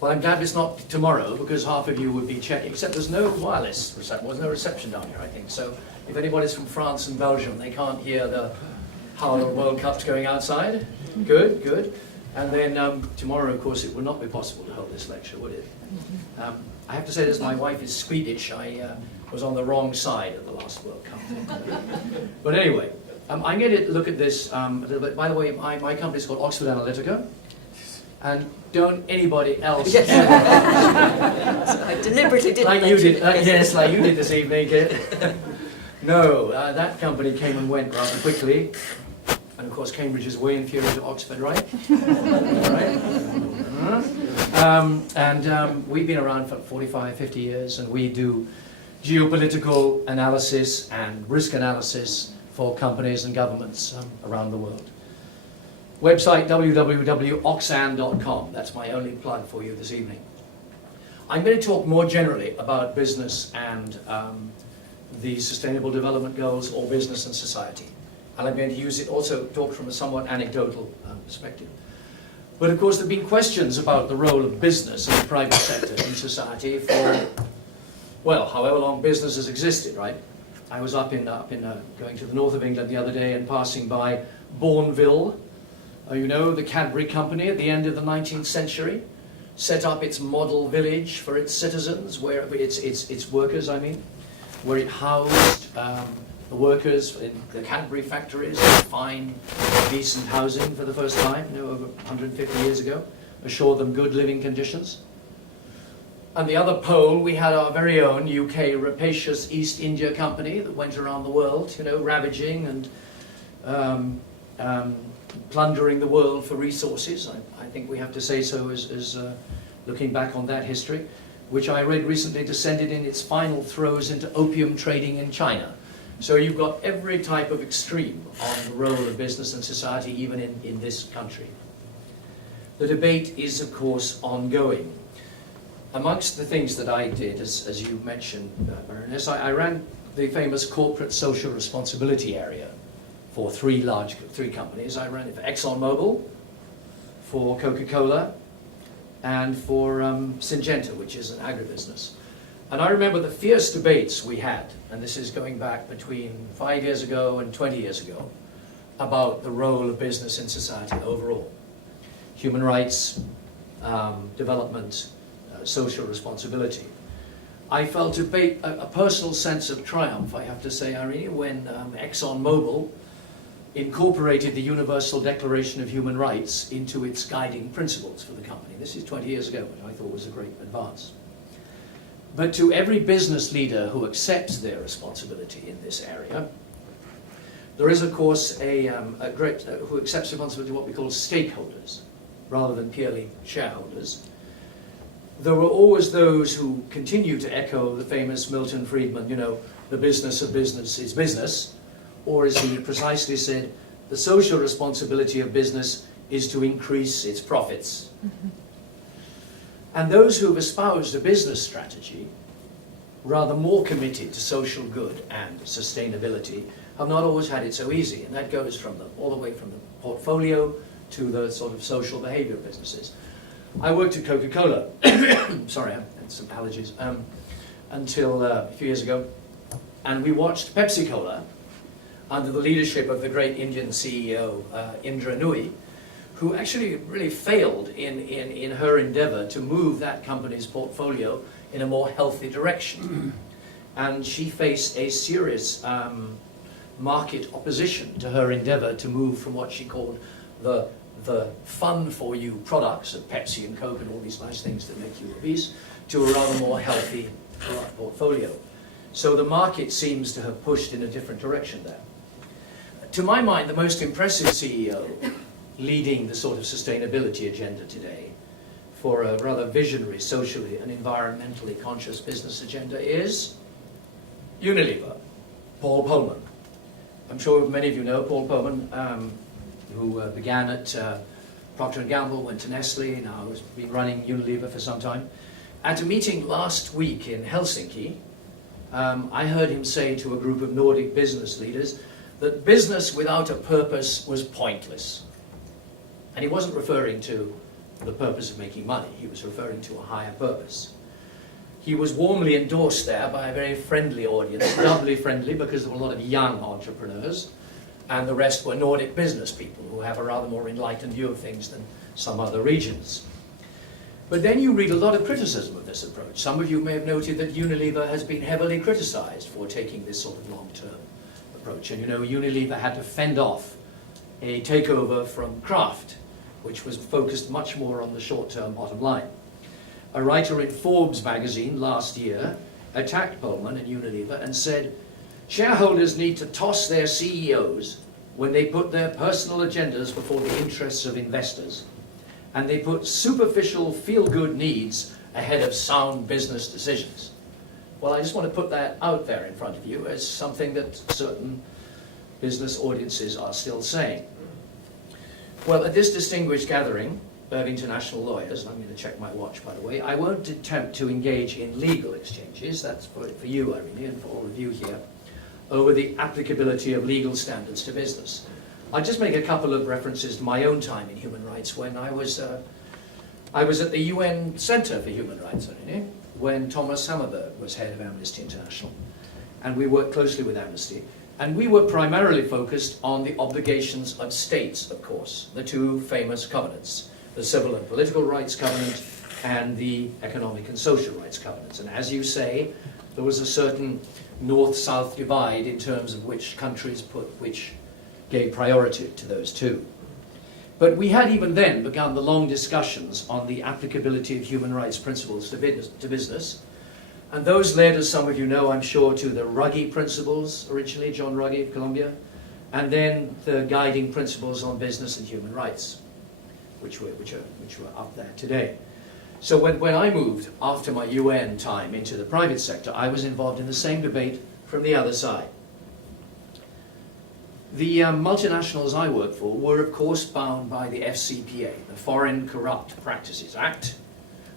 Well, I'm glad it's not tomorrow, because half of you would be checking, except there's no wireless reception, there's no reception down here, I think. So if anybody's from France and Belgium, they can't hear how the World Cup's going outside. Good, good. And then tomorrow, of course, it would not be possible to hold this lecture, would it? I have to say this, my wife is Swedish. I was on the wrong side of the last World Cup. But anyway, I'm going to look at this a little bit. By the way, my company is called Oxford Analytica. And don't anybody else Yes. ever... I deliberately didn't like you mention did, it. yes, like you did this evening, Kit. No, that company came and went rather quickly. And of course, Cambridge is way inferior to Oxford, right? Right? We've been around for 45, 50 years, and we do geopolitical analysis and risk analysis for companies and governments around the world. Website www.oxan.com. That's my only plug for you this evening. I'm going to talk more generally about business and the Sustainable Development Goals, or business and society. And I'm going to use it also talk from a somewhat anecdotal perspective. But of course, there have been questions about the role of business in the private sector in society for, well, however long business has existed, right? I was up in going to the north of England the other day and passing by Bourneville. You know, the Cadbury company at the end of the 19th century set up its model village for its citizens, where its workers, I mean, where it housed the workers in the Cadbury factories, fine, decent housing for the first time, you know, over 150 years ago, assured them good living conditions. And the other pole, we had our very own UK rapacious East India Company that went around the world, you know, ravaging and plundering the world for resources. I think we have to say so as looking back on that history, which I read recently descended in its final throes into opium trading in China. So you've got every type of extreme on the role of business and society, even in this country. the debate is, of course, ongoing. Amongst the things that I did, as you mentioned, Baroness, I ran the famous corporate social responsibility area for three companies. I ran it for ExxonMobil, for Coca-Cola, and for Syngenta, which is an agribusiness. And I remember the fierce debates we had, and this is going back between 5 years ago and 20 years ago, about the role of business in society overall. Human rights, development, social responsibility. I felt a personal sense of triumph, I have to say, Irene, when ExxonMobil incorporated the Universal Declaration of Human Rights into its guiding principles for the company. This is 20 years ago, which I thought was a great advance. But to every business leader who accepts their responsibility in this area, there is, of course, who accepts responsibility to what we call stakeholders, rather than purely shareholders. There were always those who continue to echo the famous Milton Friedman, you know, the business of business is business, or as he precisely said, the social responsibility of business is to increase its profits. Mm-hmm. And those who have espoused a business strategy, rather more committed to social good and sustainability, have not always had it so easy, and that goes from all the way from the portfolio to the sort of social behavior of businesses. I worked at Coca-Cola, sorry, I had some allergies, until a few years ago, and we watched Pepsi-Cola under the leadership of the great Indian CEO, Indra Nooyi, who actually really failed in her endeavor to move that company's portfolio in a more healthy direction. And she faced a serious market opposition to her endeavor to move from what she called the fun-for-you products of Pepsi and Coke and all these nice things that make you obese, to a rather more healthy portfolio. So the market seems to have pushed in a different direction there. To my mind, the most impressive CEO leading the sort of sustainability agenda today for a rather visionary, socially and environmentally conscious business agenda is Unilever, Paul Polman. I'm sure many of you know Paul Polman, who began at Procter & Gamble, went to Nestle, now has been running Unilever for some time. At a meeting last week in Helsinki, I heard him say to a group of Nordic business leaders that business without a purpose was pointless. And he wasn't referring to the purpose of making money, he was referring to a higher purpose. He was warmly endorsed there by a very friendly audience, doubly friendly because there were a lot of young entrepreneurs, and the rest were Nordic business people who have a rather more enlightened view of things than some other regions. But then you read a lot of criticism of this approach. Some of you may have noted that Unilever has been heavily criticized for taking this sort of long-term approach. And you know, Unilever had to fend off a takeover from Kraft, which was focused much more on the short-term bottom line. A writer in Forbes magazine last year attacked Polman and Unilever and said, shareholders need to toss their CEOs when they put their personal agendas before the interests of investors, and they put superficial feel-good needs ahead of sound business decisions. Well, I just want to put that out there in front of you as something that certain business audiences are still saying. Well, at this distinguished gathering of international lawyers, and I'm going to check my watch, by the way, I won't attempt to engage in legal exchanges, that's for you, Irene, and for all of you here, over the applicability of legal standards to business. I'll just make a couple of references to my own time in human rights when I was at the UN Center for Human Rights, Irene, when Thomas Hammerberg was head of Amnesty International. And we worked closely with Amnesty. And we were primarily focused on the obligations of states, of course, the two famous covenants, the Civil and Political Rights Covenant and the Economic and Social Rights Covenants. And as you say, there was a certain north-south divide in terms of which countries gave priority to those two. But we had even then begun the long discussions on the applicability of human rights principles to business. And those led, as some of you know, I'm sure, to the Ruggie principles, originally, John Ruggie of Columbia, and then the guiding principles on business and human rights, which were up there today. So when I moved after my UN time into the private sector, I was involved in the same debate from the other side. The multinationals I work for were of course bound by the FCPA, the Foreign Corrupt Practices Act,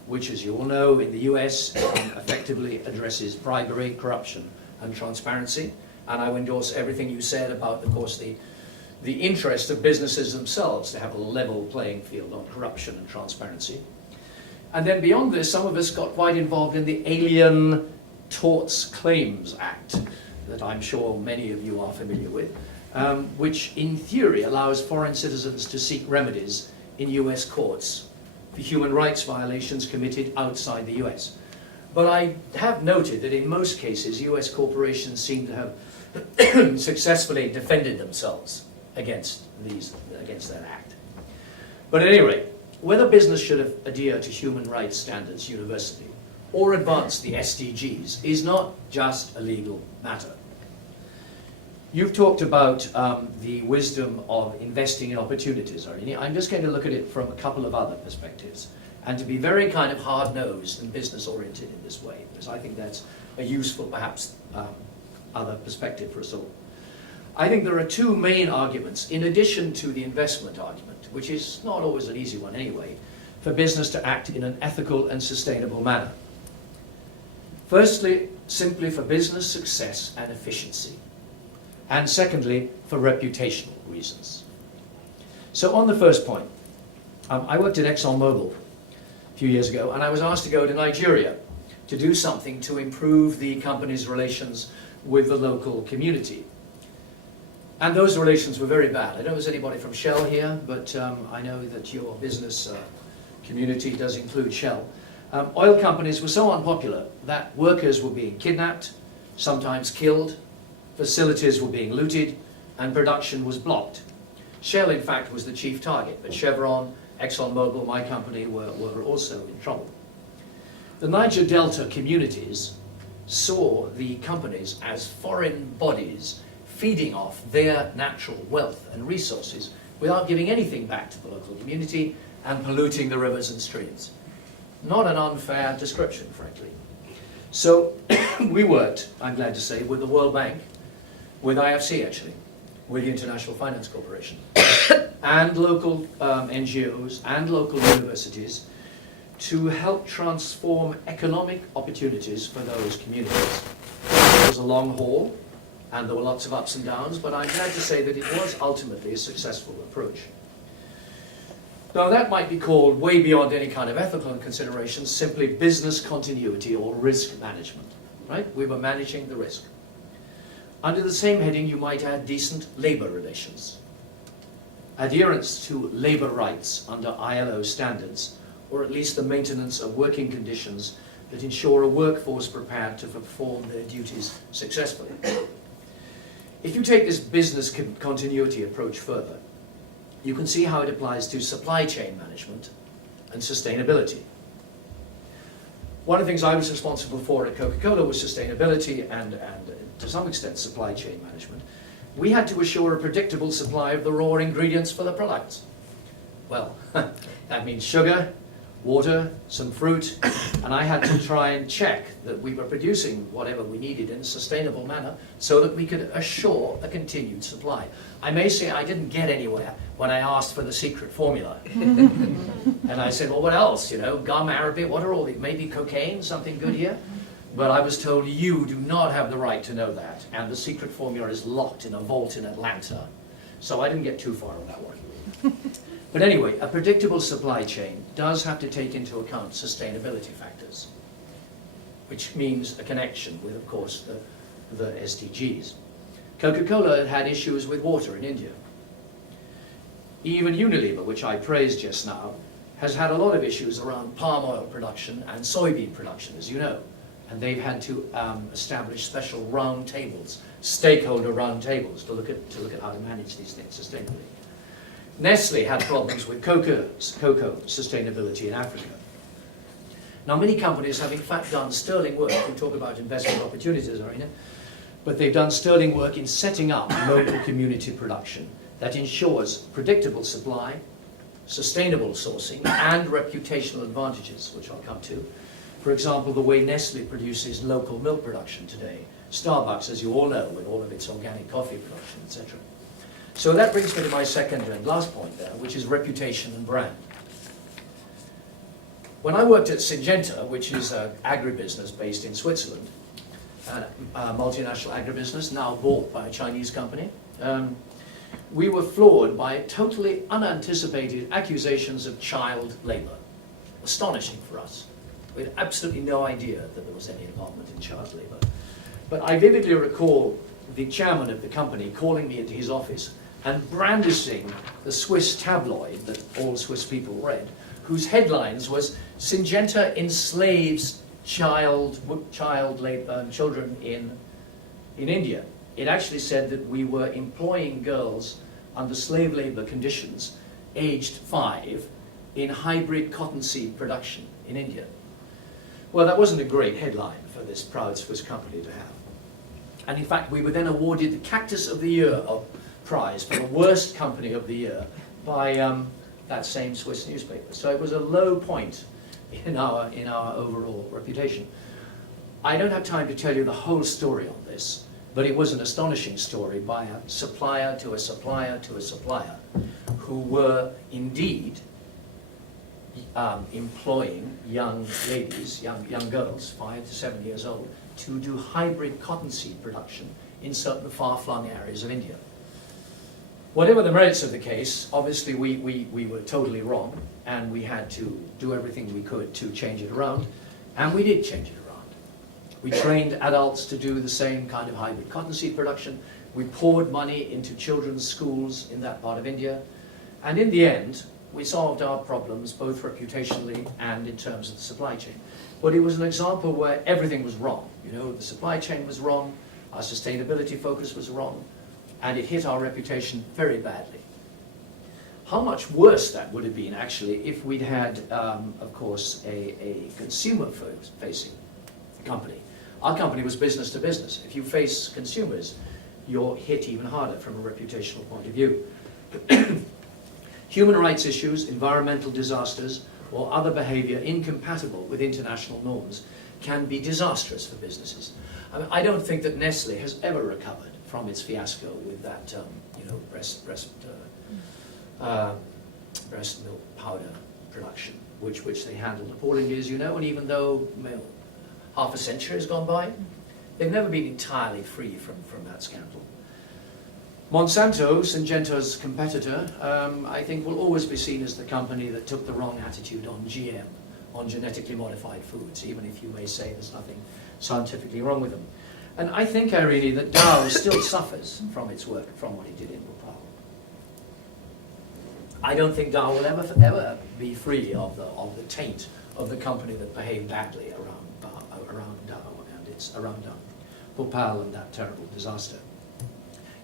which, as you all know, in the US effectively addresses bribery, corruption and transparency. And I endorse everything you said about, of course, the interest of businesses themselves to have a level playing field on corruption and transparency. And then beyond this, some of us got quite involved in the Alien Torts Claims Act, that I'm sure many of you are familiar with, which in theory allows foreign citizens to seek remedies in US courts for human rights violations committed outside the US. But I have noted that in most cases, US corporations seem to have successfully defended themselves against that act. But at any rate, whether business should adhere to human rights standards universally or advance the SDGs is not just a legal matter. You've talked about the wisdom of investing in opportunities, Arini. I'm just going to look at it from a couple of other perspectives, and to be very kind of hard-nosed and business-oriented in this way, because I think that's a useful, perhaps, other perspective for us all. I think there are two main arguments, in addition to the investment argument, which is not always an easy one anyway, for business to act in an ethical and sustainable manner. Firstly, simply for business success and efficiency. And secondly, for reputational reasons. So on the first point, I worked at ExxonMobil a few years ago, and I was asked to go to Nigeria to do something to improve the company's relations with the local community. And those relations were very bad. I don't know if there's anybody from Shell here, but I know that your business community does include Shell. Oil companies were so unpopular that workers were being kidnapped, sometimes killed, facilities were being looted, and production was blocked. Shell, in fact, was the chief target, but Chevron, ExxonMobil, my company, were also in trouble. The Niger Delta communities saw the companies as foreign bodies feeding off their natural wealth and resources without giving anything back to the local community and polluting the rivers and streams. Not an unfair description, frankly. So we worked, I'm glad to say, with the World Bank, with IFC actually, with the International Finance Corporation, and local NGOs and local universities to help transform economic opportunities for those communities. It was a long haul, and there were lots of ups and downs, but I'm glad to say that it was ultimately a successful approach. Now that might be called, way beyond any kind of ethical considerations, simply business continuity or risk management, right? We were managing the risk. Under the same heading, you might add decent labor relations. Adherence to labor rights under ILO standards, or at least the maintenance of working conditions that ensure a workforce prepared to perform their duties successfully. If you take this business continuity approach further, you can see how it applies to supply chain management and sustainability. One of the things I was responsible for at Coca-Cola was sustainability and to some extent supply chain management. We had to assure a predictable supply of the raw ingredients for the products. Well, that means sugar, water, some fruit, and I had to try and check that we were producing whatever we needed in a sustainable manner so that we could assure a continued supply. I may say I didn't get anywhere when I asked for the secret formula. And I said, well, what else? You know, gum, Arabic, what are all these? Maybe cocaine, something good here? But I was told, you do not have the right to know that, and the secret formula is locked in a vault in Atlanta. So I didn't get too far on that one. But anyway, a predictable supply chain does have to take into account sustainability factors, which means a connection with, of course, the SDGs. Coca-Cola had issues with water in India. Even Unilever, which I praised just now, has had a lot of issues around palm oil production and soybean production, as you know. And they've had to establish special round tables, stakeholder round tables, to look at how to manage these things sustainably. Nestle had problems with cocoa sustainability in Africa. Now, many companies have in fact done sterling work. We talk about investment opportunities, Arena, but they've done sterling work in setting up local community production that ensures predictable supply, sustainable sourcing, and reputational advantages, which I'll come to. For example, the way Nestle produces local milk production today. Starbucks, as you all know, with all of its organic coffee production, etc. So that brings me to my second and last point there, which is reputation and brand. When I worked at Syngenta, which is an agribusiness based in Switzerland, a multinational agribusiness now bought by a Chinese company, we were floored by totally unanticipated accusations of child labor. Astonishing for us. We had absolutely no idea that there was any involvement in child labor. But I vividly recall the chairman of the company calling me into his office and brandishing the Swiss tabloid that all Swiss people read, whose headlines was Syngenta enslaves children in India. It actually said that we were employing girls under slave labor conditions, aged 5, in hybrid cottonseed production in India. Well, that wasn't a great headline for this proud Swiss company to have. And in fact, we were then awarded the Cactus of the Year prize for the worst company of the year by that same Swiss newspaper. So it was a low point in our overall reputation. I don't have time to tell you the whole story on this, but it was an astonishing story by a supplier to a supplier to a supplier who were indeed employing young ladies, young girls, 5 to 7 years old, to do hybrid cottonseed production in certain far-flung areas of India. Whatever the merits of the case, obviously we were totally wrong, and we had to do everything we could to change it around, and we did change it around. We trained adults to do the same kind of hybrid cottonseed production. We poured money into children's schools in that part of India, and in the end, we solved our problems both reputationally and in terms of the supply chain. But it was an example where everything was wrong. You know, the supply chain was wrong, our sustainability focus was wrong, and it hit our reputation very badly. How much worse that would have been, actually, if we'd had, of course, a consumer-facing company. Our company was business to business. If you face consumers, you're hit even harder from a reputational point of view. Human rights issues, environmental disasters, or other behavior incompatible with international norms can be disastrous for businesses. I mean, I don't think that Nestle has ever recovered from its fiasco with that, breast milk powder production, which they handled appallingly, as you know, and even though half a century has gone by, they've never been entirely free from that scandal. Monsanto, Syngenta's competitor, I think will always be seen as the company that took the wrong attitude on GM, on genetically modified foods, even if you may say there's nothing scientifically wrong with them. And I think, Irene, that Dow still suffers from its work, from what it did in Bhopal. I don't think Dow will ever be free of the taint of the company that behaved badly around Dow and around Bhopal and that terrible disaster.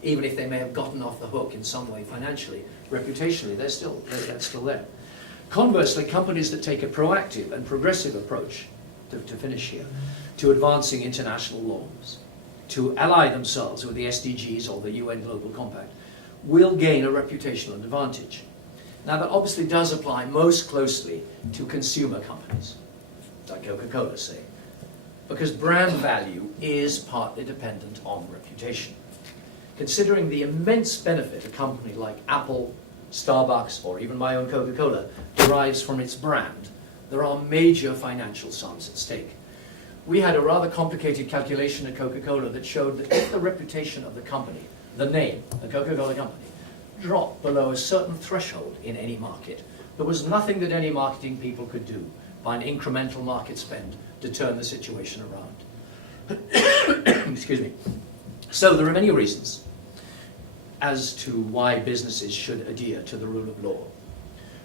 Even if they may have gotten off the hook in some way financially, reputationally, that's still there. Conversely, companies that take a proactive and progressive approach, to finish here, to advancing international norms, to ally themselves with the SDGs or the UN Global Compact, will gain a reputational advantage. Now that obviously does apply most closely to consumer companies, like Coca-Cola, say, because brand value is partly dependent on reputation. Considering the immense benefit a company like Apple, Starbucks, or even my own Coca-Cola derives from its brand, there are major financial sums at stake. We had a rather complicated calculation at Coca-Cola that showed that if the reputation of the company, the name, the Coca-Cola company, dropped below a certain threshold in any market, there was nothing that any marketing people could do by an incremental market spend to turn the situation around. Excuse me. So there are many reasons as to why businesses should adhere to the rule of law,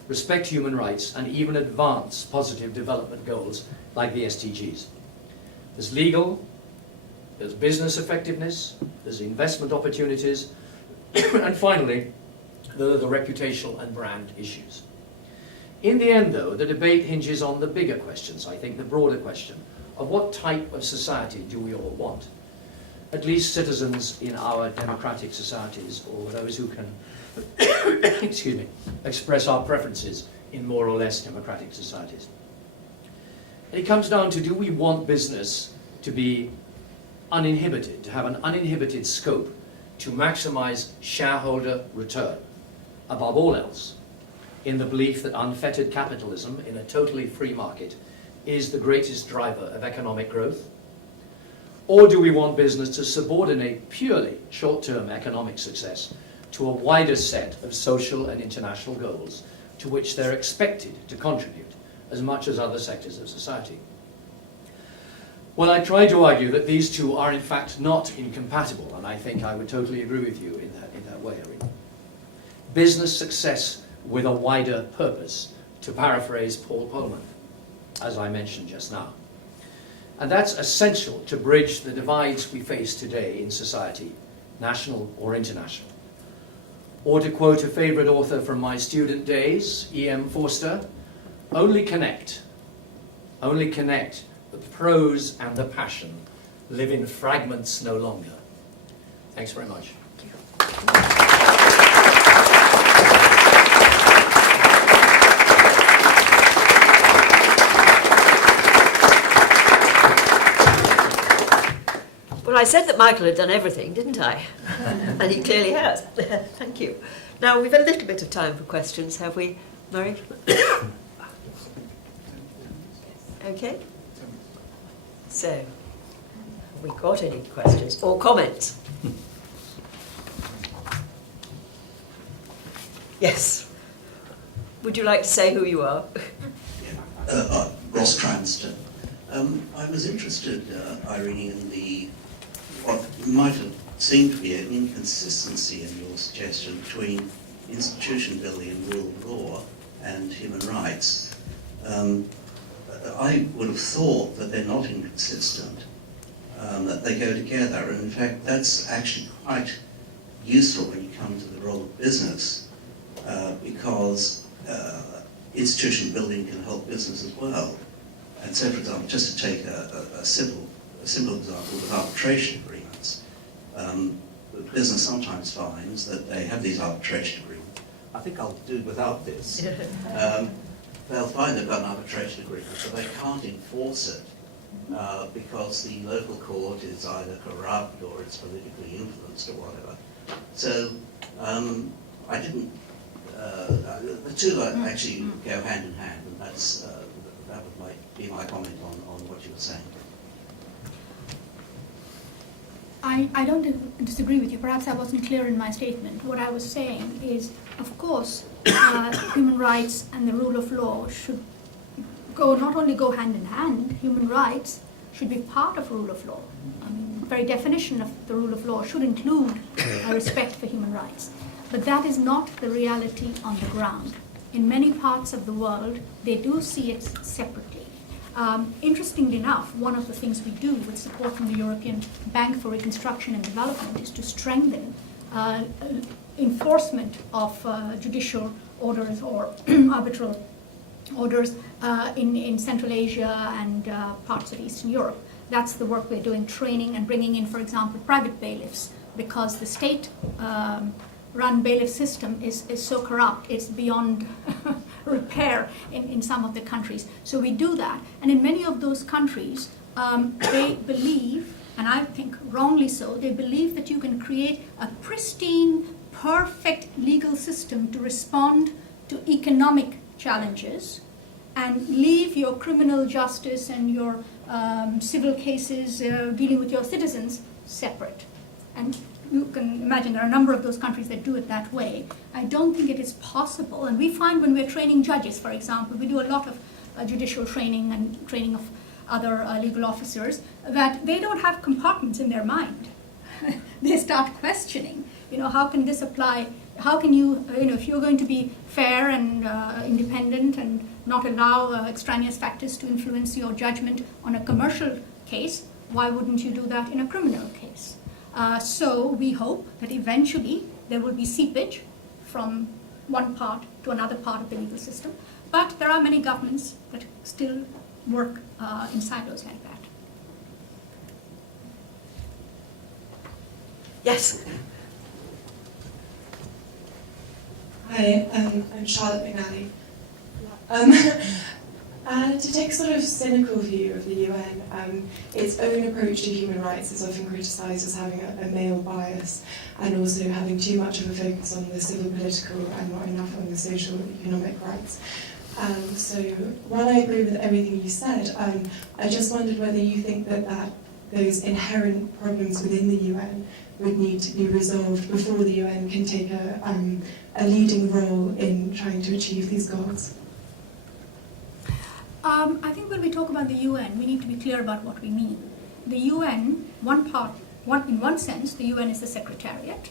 respect human rights, and even advance positive development goals like the SDGs. There's legal, there's business effectiveness, there's investment opportunities, and finally, there are the reputational and brand issues. In the end, though, the debate hinges on the bigger questions, I think, the broader question of what type of society do we all want? At least citizens in our democratic societies, or those who can excuse me, express our preferences in more or less democratic societies. And it comes down to, do we want business to be uninhibited, to have an uninhibited scope to maximize shareholder return, above all else, in the belief that unfettered capitalism in a totally free market is the greatest driver of economic growth? Or do we want business to subordinate purely short-term economic success to a wider set of social and international goals to which they're expected to contribute as much as other sectors of society? Well, I try to argue that these two are in fact not incompatible, and I think I would totally agree with you in that way, Irene. Business success with a wider purpose, to paraphrase Paul Pullman, as I mentioned just now. And that's essential to bridge the divides we face today in society, national or international. Or to quote a favourite author from my student days, E.M. Forster, only connect the prose and the passion live in fragments no longer. Thanks very much. Well, I said that Michael had done everything, didn't I? And he clearly has. Thank you. Now, we've a little bit of time for questions, have we, Murray? Okay. So, have we got any questions or comments? Yes. Would you like to say who you are? Ross Cranston. I was interested, Irene, in what might have seemed to be an inconsistency in your suggestion between institution building and rule of law and human rights. I would have thought that they're not inconsistent, that they go together, and in fact that's actually quite useful when you come to the role of business, because institution building can help business as well. And so, for example, just to take a simple example with arbitration agreements, business sometimes finds that they have these arbitration agreements. I think I'll do without this. They'll find they've got an arbitration agreement, but they can't enforce it because the local court is either corrupt or it's politically influenced or whatever. So I didn't. The two actually go hand in hand, and that would be my comment on what you were saying. I don't disagree with you. Perhaps I wasn't clear in my statement. What I was saying is, of course, human rights and the rule of law should not only go hand in hand. Human rights should be part of rule of law. I mean, the very definition of the rule of law should include a respect for human rights. But that is not the reality on the ground. In many parts of the world, they do see it separately. Interestingly enough, one of the things we do with support from the European Bank for Reconstruction and Development is to strengthen enforcement of judicial orders or arbitral orders in Central Asia and parts of Eastern Europe. That's the work we're doing, training and bringing in, for example, private bailiffs, because the state run bailiff system is so corrupt, it's beyond repair in some of the countries. So we do that. And in many of those countries, they believe, and I think wrongly so, they believe that you can create a pristine, perfect legal system to respond to economic challenges and leave your criminal justice and your civil cases dealing with your citizens separate. And you can imagine there are a number of those countries that do it that way. I don't think it is possible. And we find when we're training judges, for example, we do a lot of judicial training and training of other legal officers, that they don't have compartments in their mind. They start questioning, how can this apply? How can you, if you're going to be fair and independent and not allow extraneous factors to influence your judgment on a commercial case, why wouldn't you do that in a criminal case? So we hope that eventually there will be seepage from one part to another part of the legal system. But there are many governments that still work in silos like that. Yes. Hi, I'm Charlotte McNally. To take a sort of cynical view of the UN, its own approach to human rights is often criticised as having a male bias and also having too much of a focus on the civil, political and not enough on the social and economic rights. So while I agree with everything you said, I just wondered whether you think that those inherent problems within the UN would need to be resolved before the UN can take a leading role in trying to achieve these goals. I think when we talk about the UN, we need to be clear about what we mean. The UN, in one sense, the UN is the Secretariat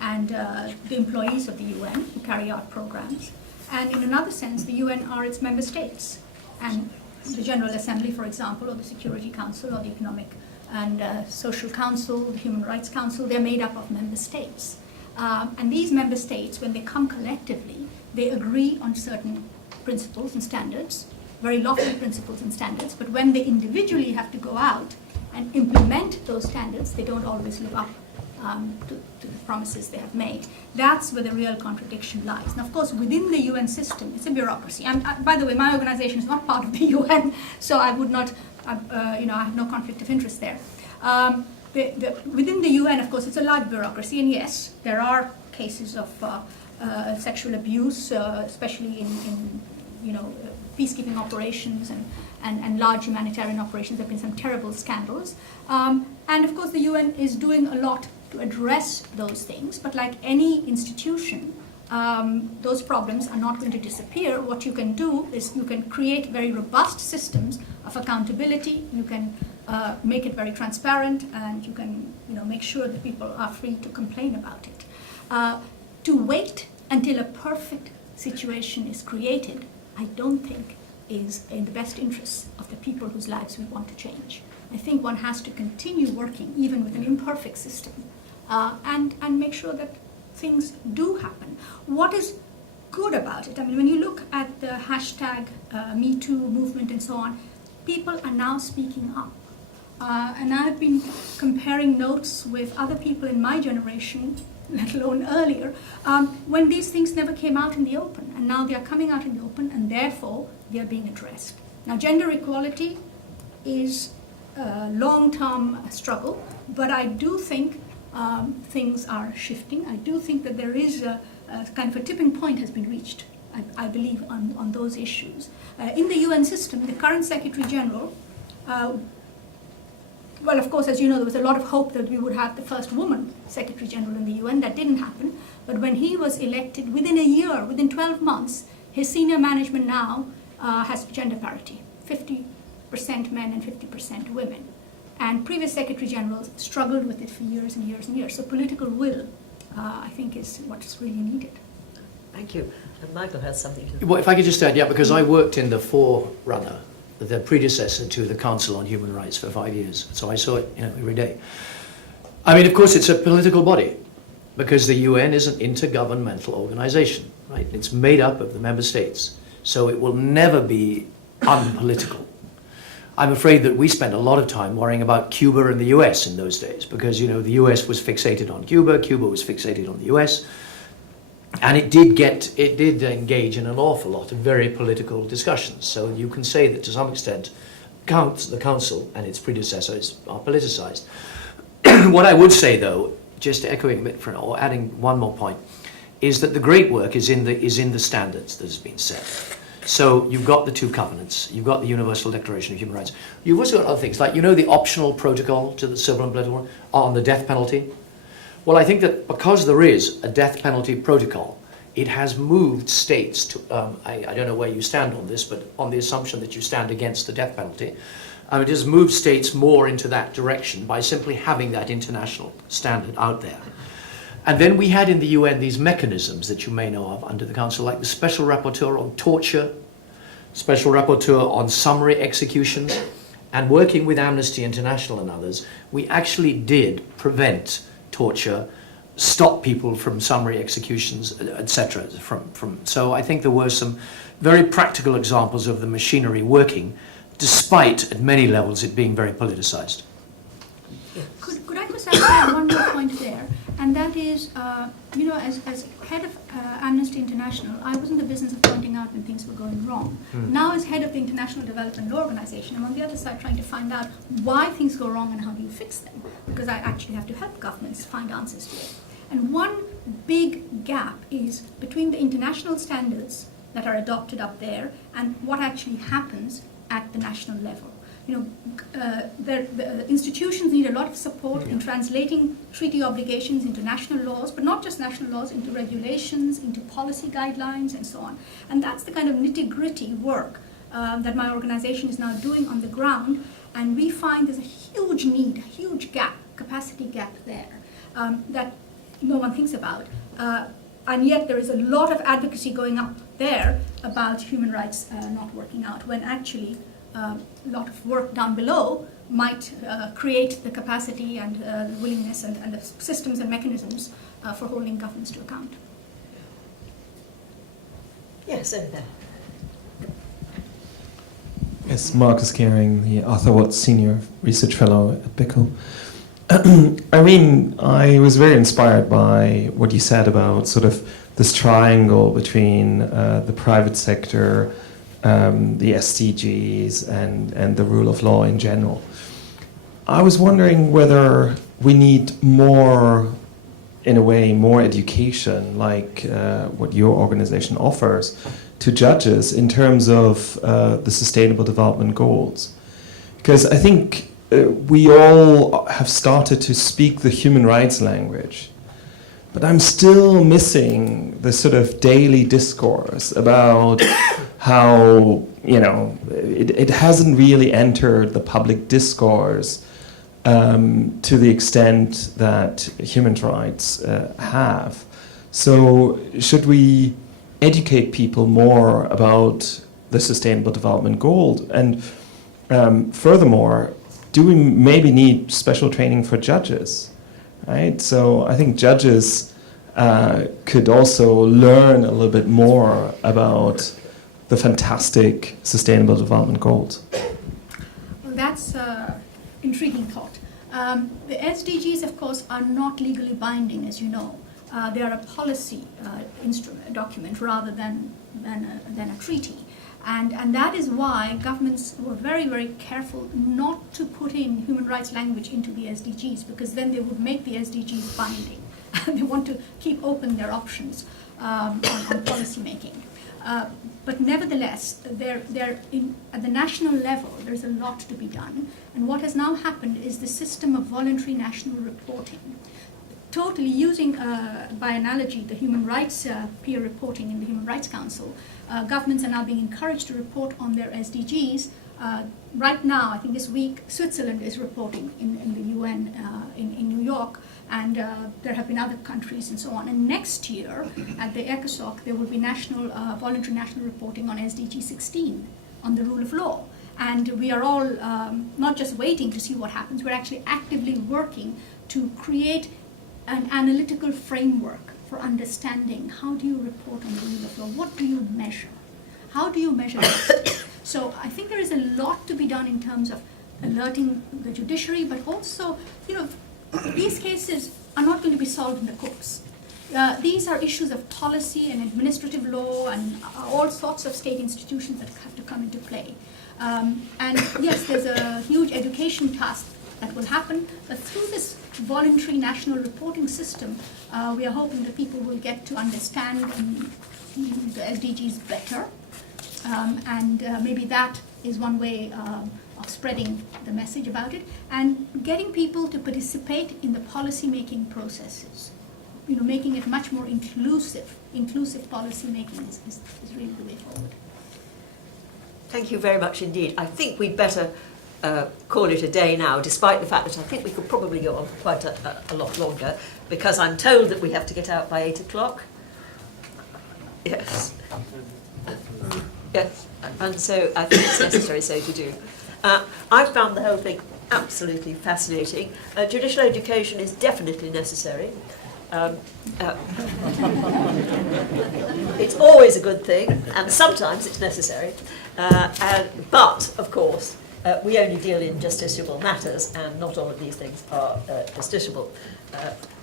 and the employees of the UN who carry out programs. And in another sense, the UN are its member states. And the General Assembly, for example, or the Security Council, or the Economic and Social Council, the Human Rights Council, they're made up of member states. And these member states, when they come collectively, they agree on certain principles and standards, very lofty principles and standards, but when they individually have to go out and implement those standards, they don't always live up to the promises they have made. That's where the real contradiction lies. Now, of course, within the UN system, it's a bureaucracy. By the way, my organization is not part of the UN, so I would not, I have no conflict of interest there. Within the UN, of course, it's a large bureaucracy, and yes, there are cases of sexual abuse, especially in peacekeeping operations and large humanitarian operations. There have been some terrible scandals. And of course the UN is doing a lot to address those things, but like any institution, those problems are not going to disappear. What you can do is you can create very robust systems of accountability, you can make it very transparent, and you can make sure that people are free to complain about it. To wait until a perfect situation is created, I don't think is in the best interests of the people whose lives we want to change. I think one has to continue working even with an imperfect system and make sure that things do happen. What is good about it? I mean, when you look at the hashtag #MeToo movement and so on, people are now speaking up. And I've been comparing notes with other people in my generation, let alone earlier, when these things never came out in the open. And now they are coming out in the open, and therefore they are being addressed. Now, gender equality is a long-term struggle, but I do think things are shifting. I do think that there is a kind of a tipping point has been reached, I believe, on those issues. In the UN system, the current Secretary General, well, of course, as you know, there was a lot of hope that we would have the first woman Secretary General in the UN. That didn't happen. But when he was elected, within a year, within 12 months, his senior management now has gender parity, 50% men and 50% women. And previous Secretary Generals struggled with it for years and years and years. So political will, I think, is what's really needed. Thank you. And Michael has something to... Well, if I could just add, because I worked in the forerunner, the predecessor to the Council on Human Rights for 5 years, so I saw it every day. I mean, of course, it's a political body, because the UN is an intergovernmental organization, right? It's made up of the member states, so it will never be unpolitical. I'm afraid that we spent a lot of time worrying about Cuba and the US in those days, because, the US was fixated on Cuba, Cuba was fixated on the US, and it did engage in an awful lot of very political discussions. So you can say that to some extent, the Council and its predecessors are politicized. What I would say, though, just echoing a bit or adding one more point, is that the great work is in the standards that has been set. So you've got the 2 covenants, you've got the Universal Declaration of Human Rights. You've also got other things, like the optional protocol to the civil and political on the death penalty. Well, I think that because there is a death penalty protocol, it has moved states to, I don't know where you stand on this, but on the assumption that you stand against the death penalty, it has moved states more into that direction by simply having that international standard out there. And then we had in the UN these mechanisms that you may know of under the Council, like the Special Rapporteur on Torture, Special Rapporteur on Summary Executions, and working with Amnesty International and others, we actually did prevent torture, stop people from summary executions, etc. So I think there were some very practical examples of the machinery working, despite at many levels it being very politicized. Could I just add one more point there? And that is, as head of Amnesty International, I was in the business of pointing out when things were going wrong. Now, as head of the International Development Law Organization, I'm on the other side trying to find out why things go wrong and how do you fix them, because I actually have to help governments find answers to it. And one big gap is between the international standards that are adopted up there and what actually happens at the national level. The institutions need a lot of support in translating treaty obligations into national laws, but not just national laws, into regulations, into policy guidelines, and so on. And that's the kind of nitty-gritty work that my organization is now doing on the ground, and we find there's a huge need, a huge gap, capacity gap there, that no one thinks about. And yet there is a lot of advocacy going up there about human rights not working out, when actually a lot of work down below might create the capacity and the willingness and the systems and mechanisms for holding governments to account. Yes, over there. Yes, Marcus Kering, the Arthur Watts Senior Research Fellow at BICL. Irene, I was very inspired by what you said about sort of this triangle between the private sector, the SDGs, and the rule of law in general. I was wondering whether we need more, in a way, more education, like what your organization offers, to judges in terms of the Sustainable Development Goals. Because I think we all have started to speak the human rights language, but I'm still missing the sort of daily discourse about how, it hasn't really entered the public discourse to the extent that human rights have. So should we educate people more about the Sustainable Development Goals? And furthermore, do we maybe need special training for judges, right? So I think judges could also learn a little bit more about the fantastic Sustainable Development Goals. Well, that's an intriguing thought. The SDGs, of course, are not legally binding, as you know. They are a policy document rather than a treaty. And that is why governments were very, very careful not to put in human rights language into the SDGs, because then they would make the SDGs binding. They want to keep open their options on policy making. But nevertheless, at the national level, there's a lot to be done. And what has now happened is the system of voluntary national reporting. Totally using, by analogy, the human rights peer reporting in the Human Rights Council, governments are now being encouraged to report on their SDGs. Right now, I think this week, Switzerland is reporting in the UN in New York, and there have been other countries and so on. And next year, at the ECOSOC, there will be voluntary national reporting on SDG 16, on the rule of law. And we are all not just waiting to see what happens, we're actually actively working to create an analytical framework for understanding how do you report on the rule of law, what do you measure, how do you measure this? So I think there is a lot to be done in terms of alerting the judiciary, but also, these cases are not going to be solved in the courts. These are issues of policy and administrative law and all sorts of state institutions that have to come into play. And yes, there's a huge education task that will happen, but through this voluntary national reporting system, we are hoping that people will get to understand the SDGs better, and maybe that is one way of spreading the message about it, and getting people to participate in the policy-making processes. Making it much more inclusive. Inclusive policy making is really the way forward. Thank you very much indeed. I think we'd better call it a day now, despite the fact that I think we could probably go on quite a lot longer, because I'm told that we have to get out by 8 o'clock. Yes. Yes, and so I think it's necessary so to do. I found the whole thing absolutely fascinating. Judicial education is definitely necessary. It's always a good thing, and sometimes it's necessary. But, of course, we only deal in justiciable matters, and not all of these things are justiciable.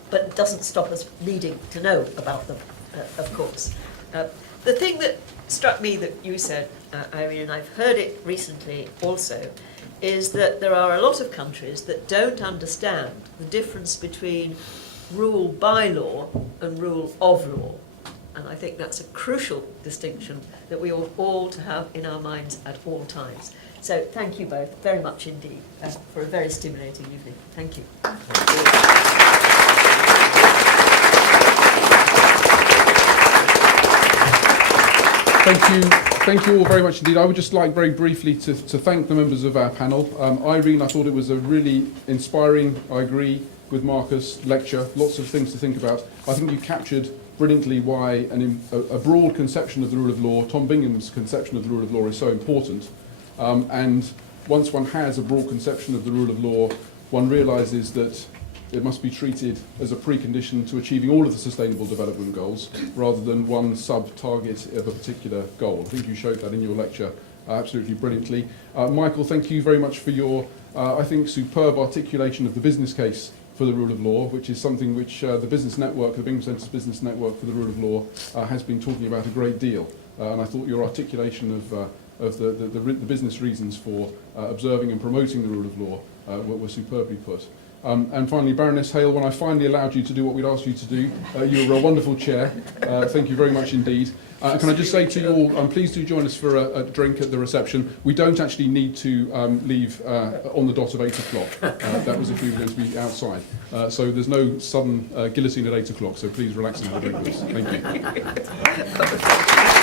but it doesn't stop us needing to know about them, of course. The thing that struck me that you said, Irene, and I've heard it recently also, is that there are a lot of countries that don't understand the difference between rule by law and rule of law. And I think that's a crucial distinction that we ought all to have in our minds at all times. So thank you both very much indeed for a very stimulating evening. Thank you. Thank you all very much indeed. I would just like very briefly to thank the members of our panel. Irene, I thought it was a really inspiring, I agree with Marcus, lecture, lots of things to think about. I think you captured brilliantly why a broad conception of the rule of law, Tom Bingham's conception of the rule of law, is so important. And once one has a broad conception of the rule of law, one realises that it must be treated as a precondition to achieving all of the Sustainable Development Goals, rather than one sub-target of a particular goal. I think you showed that in your lecture absolutely brilliantly. Michael, thank you very much for your, I think, superb articulation of the business case for the rule of law, which is something which the Business Network, the Bingham Centre's Business Network for the rule of law, has been talking about a great deal. And I thought your articulation of the business reasons for observing and promoting the rule of law were superbly put. And finally, Baroness Hale, when I finally allowed you to do what we'd asked you to do, you were a wonderful chair. Thank you very much indeed. Can I just say to you all, please do join us for a drink at the reception. We don't actually need to leave on the dot of 8 o'clock. That was if we were going to be outside. So there's no sudden guillotine at 8 o'clock, so please relax and have a drink with us. Thank you.